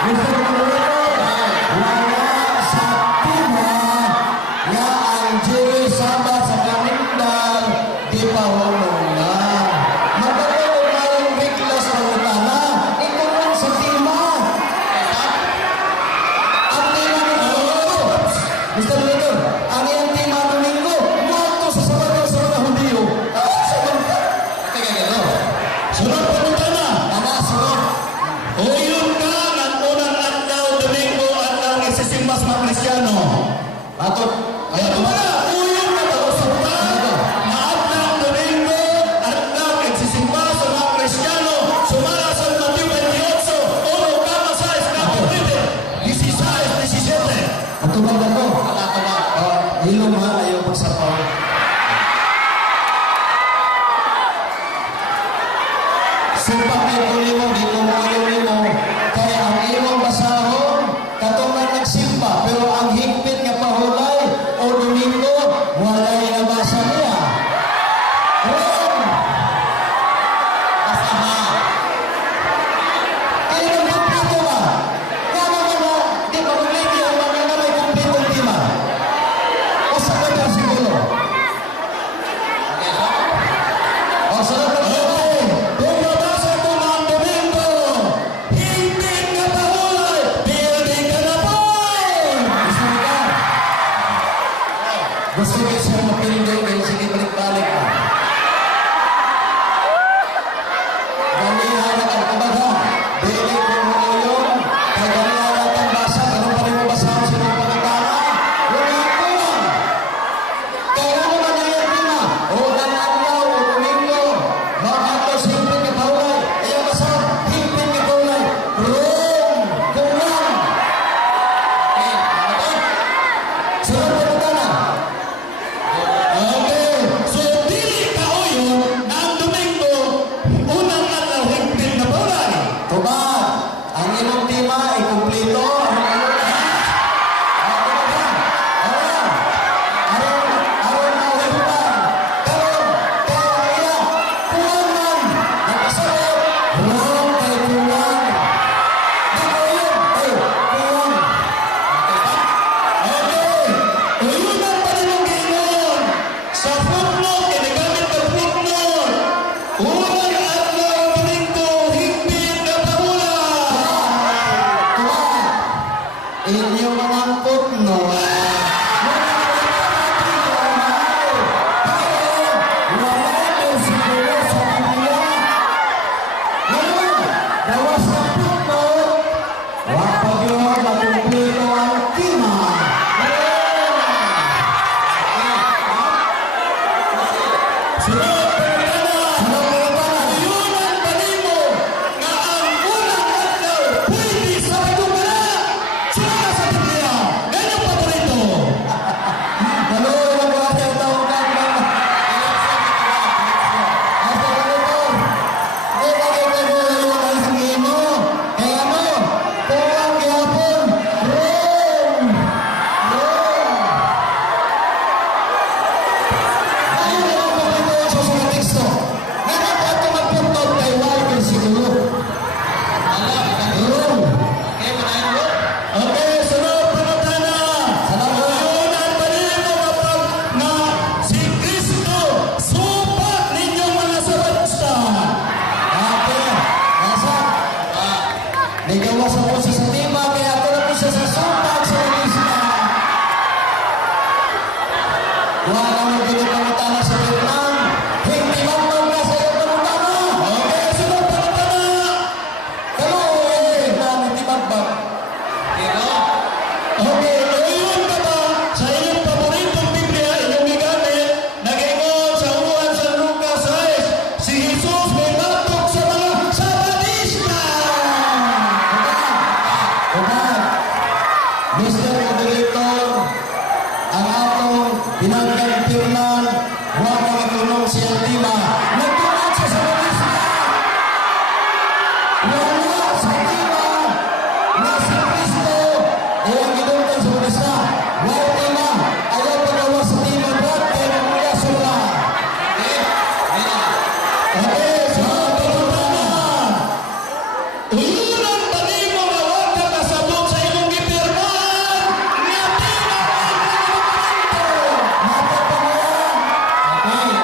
Mr. Moderator, wala sa tima na ang Jewish Sabbath sa kalendar di pa hulong na. Magkakaroon na yung biglas ng utana. Ito lang sa tima. Ang tima ng Domingo. Mr. Moderator, ang iyang tima ng Domingo, mato sa Sabado sa mga Hudiyo. Sa mga... Teka, gano. Sunod panutana. Ana, sunod. O yun ka ng unang adlaw, Domingo, adlaw ng isisimba sa mga Kristiyano. Matot. Kaya tumala, uyon na talusutan na adlaw, Domingo, adlaw ng isisimba sa mga Kristiyano. Sumala sa Mateo 28, uno kama sa Esclavo 16, 17. Ang tubag na ko. Hilom ha, ayaw magsapaw. Sumpah kayo mo, di ko mo ayaw mo. Kaya ang imong basahon, Gusto ko siya mapindi, kaya sige balik-balik ka. Ganihan ang kabaga, dili ko mo yun, kaya ganihan ang basa, ano pa rin mo basahan sa mga pagkakala? Wala ko lang. Kaya ano man yung tema, o nanagaw, o domingo, makato simple ka paulay, kaya basahan, himple ka paulay, Rome, kulang. Sunod na pagkakala. Okay, so dili kauyon ang Domingo, unang adlaw higpit na paulay. Tubag, ang inyong tema ay kumplito. Ang inyong lahat. Aron mahulipan. Karon, kaya iya, kuwan man. Nagkasabot, huwag kay kuwan. Nakayon, ay, kuwan. Okay, uyunan pa rin ang gingon. Sa footnote, kinagamit ng footnote. Unang adlaw Domingo, higpit na paulay. Kuwan. Inyong mga putno. Sunod pagkakala, uyunan pa nimo nga ang unang adlaw pwede sa pagkukala. Sila sa Biblia, ganyang paborito. Okay, sunod pagkakala. Uyunan pa nimo kapag na si Kristo supat ninyong mga sabatsta. Nagawa sa po sa tema, kaya ako na po siya sa sumpag sa Iglesia. Wala naman pinipangutana sa Fernand. Hindi man na sa iyo pangutana. Okay, sunod pagkakala. Hello, hindi magbag. Okay, uyun ka ba sa inyong paboritong Biblia, inyong gigamit, nag-ingon sa uwan sa Lucas 6, si Jesus may batok sa mga Sabatista. Tubag, Mr. Moderator, ang atong binanggang Fernand, huwag na matulong siya tema. Nagtunod siya sa Bautista. Wala sa tema na si Kristo ay ang ginuntan sa Bautista. Wala tema, ayaw pagawa sa tema, Brad, kaya namuya sila. Okay, so pagkakala. Uyunan pa nimo nga huwag ka kasabot sa imong gipirmahan nga tema ang Matapangalan. Okay.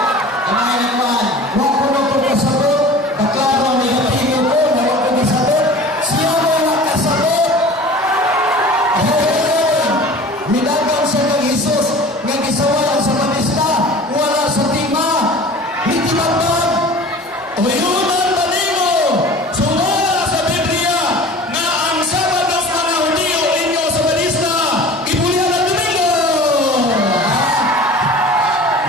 Kamay naman. Huwag ko na pagkasabot. Baklaro ang negatibo ko na huwag ko nasabot. Siya mo nakasabot. Minagang siya kang Jesus nga gisawalan sa Bautista. Wala sa tima. Hindi magbag. Uyunan pa nimo sumala sa Biblia nga ang Sabado sa mga Hudiyo inyo sa Bautista gipulihan ang Domingo.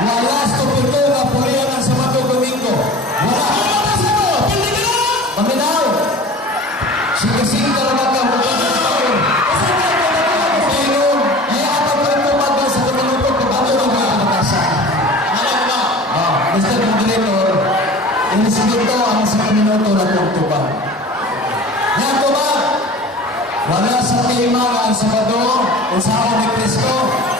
Wala sa pito nga pulihan ng Sabado Domingo. Wala. Paminaw. Sige-sige na magkamulan. Kaya ato pa rin tumagal sa katalutok kung ano ang mga patasan. Mr. Moderator, inisigito ang sa minuto na tugtubang. Yan tubag, wala sa tema nga ang Sabado, usahan ni Kristo,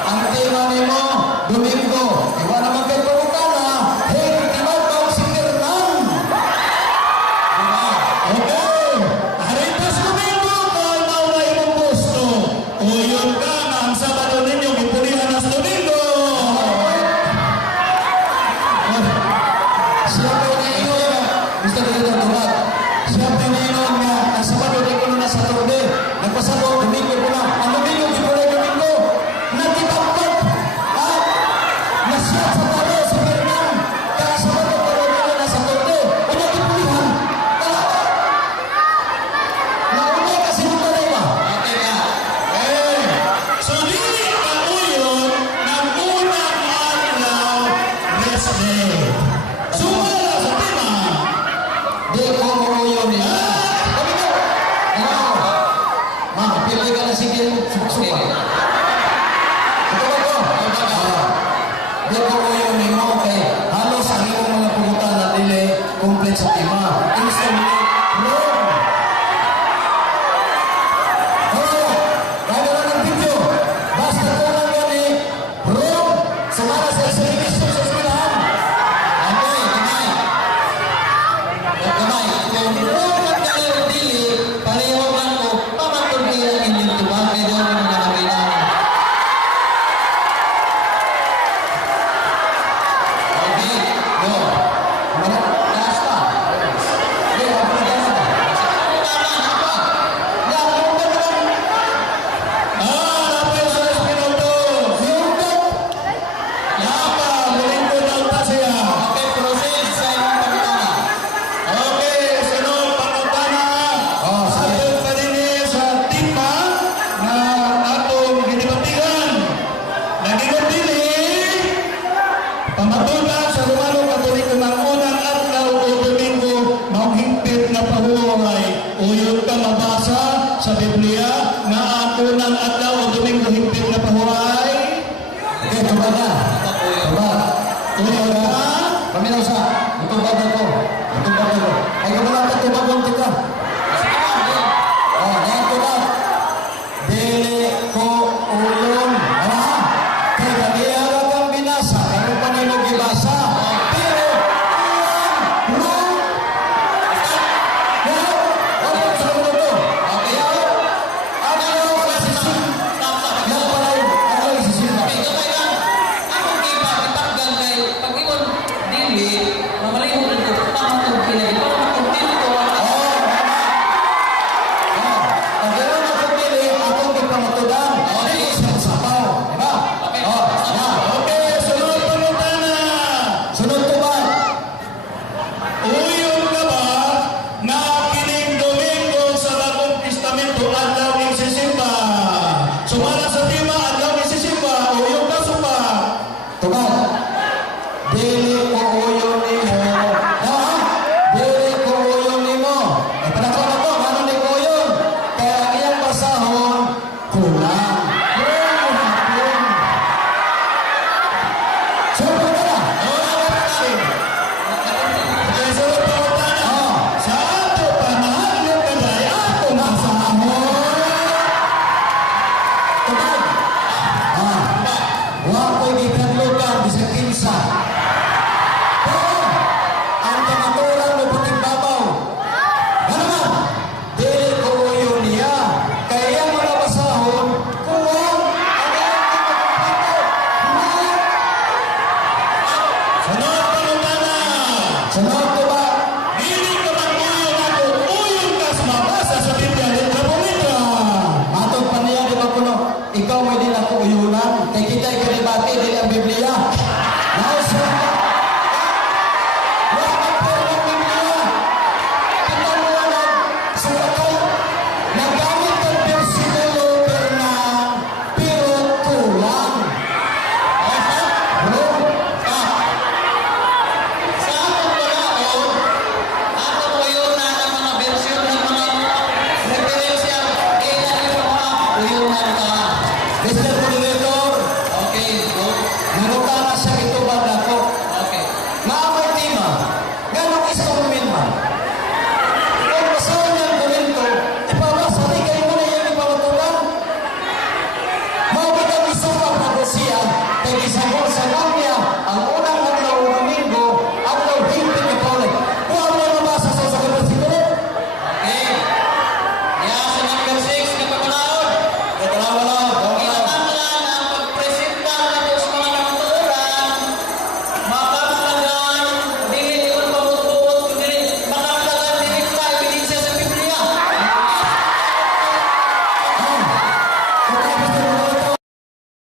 ang tema nimo, Domingo. Iwa naman kayo pagkakala, hey, tinatawag si Fernand. Okay, haritas Domingo kung mauna imong gusto. Uyon ka nga ang Sabado ninyo gipulihan ang Domingo. Siya po ngayon, Mr. Moderator, tubag. Siya po ngayon nga, ang Sabado di ko na sa Torde, nagpasabot, Domingo ko na. Ang Domingo sige suka. Ito ba ko? Di ko uyo nimo kay halos ang iyong mga pugutan na dili complete sa tema. Instantly, no. Kaya lang ang video. Basta ko lang yan bro, sumara sa service sa eskwelahan. Okay, kamay. Kung huwag kayo dili, pareho man ko, pamatulbi ang inyong tubang, kaya doon yung mga kailangan. Okay, go. Last pa. Okay, ako na last pa. Napay sa minuto. Yapa, muling ko daw ta siya. Okay, proceed sa inyong pagtana. Okay, sunod pangutana. Sa ating kanini sa tema na atong ginibatigan. Nagingon dili, pamatunan sa Romano Katoliko ng unang adlaw o Domingo, maong higpit na pahuway. Uyon ka mabasa sa Biblia na ang unang adlaw o Domingo higpit na pahuway. Okay, tubag na. Tubag. Uyon ka. Paminaw sa, itubag ako. Itubag ako. Ay, kamala ka tubag ng tika. Yan tubag. Dili ko ulong. Kaya nagiyara kang binasa. Ano pa nino gibasa? Pero, ulong. Ano sa ulo to? Ano yung isisin? Yan pala yung, ano yung isisin ba? Okay, kamay lang. Akong iba, itagdan kay pag-iwan dili, mamalimot rin ko, pamatulbi lagi. Pamatulbi ko, Ang gano'n na pagpili, akong ipamatudan. Hindi ko siya usapaw. Diba? Okay. Okay, sunod pangutana. Sunod tubag. Uyon ka ba na kining Domingo sa Bagong Testamento adlaw ing sisimba? Sumala sa tema adlaw ing sisimba, uyon ka supa. Tubag. Dili ko uyon nimo. Dili ko uyon nimo. Ay, panakon ako, ano ni ko uyon? Kaya ang iyang basahon, kulang.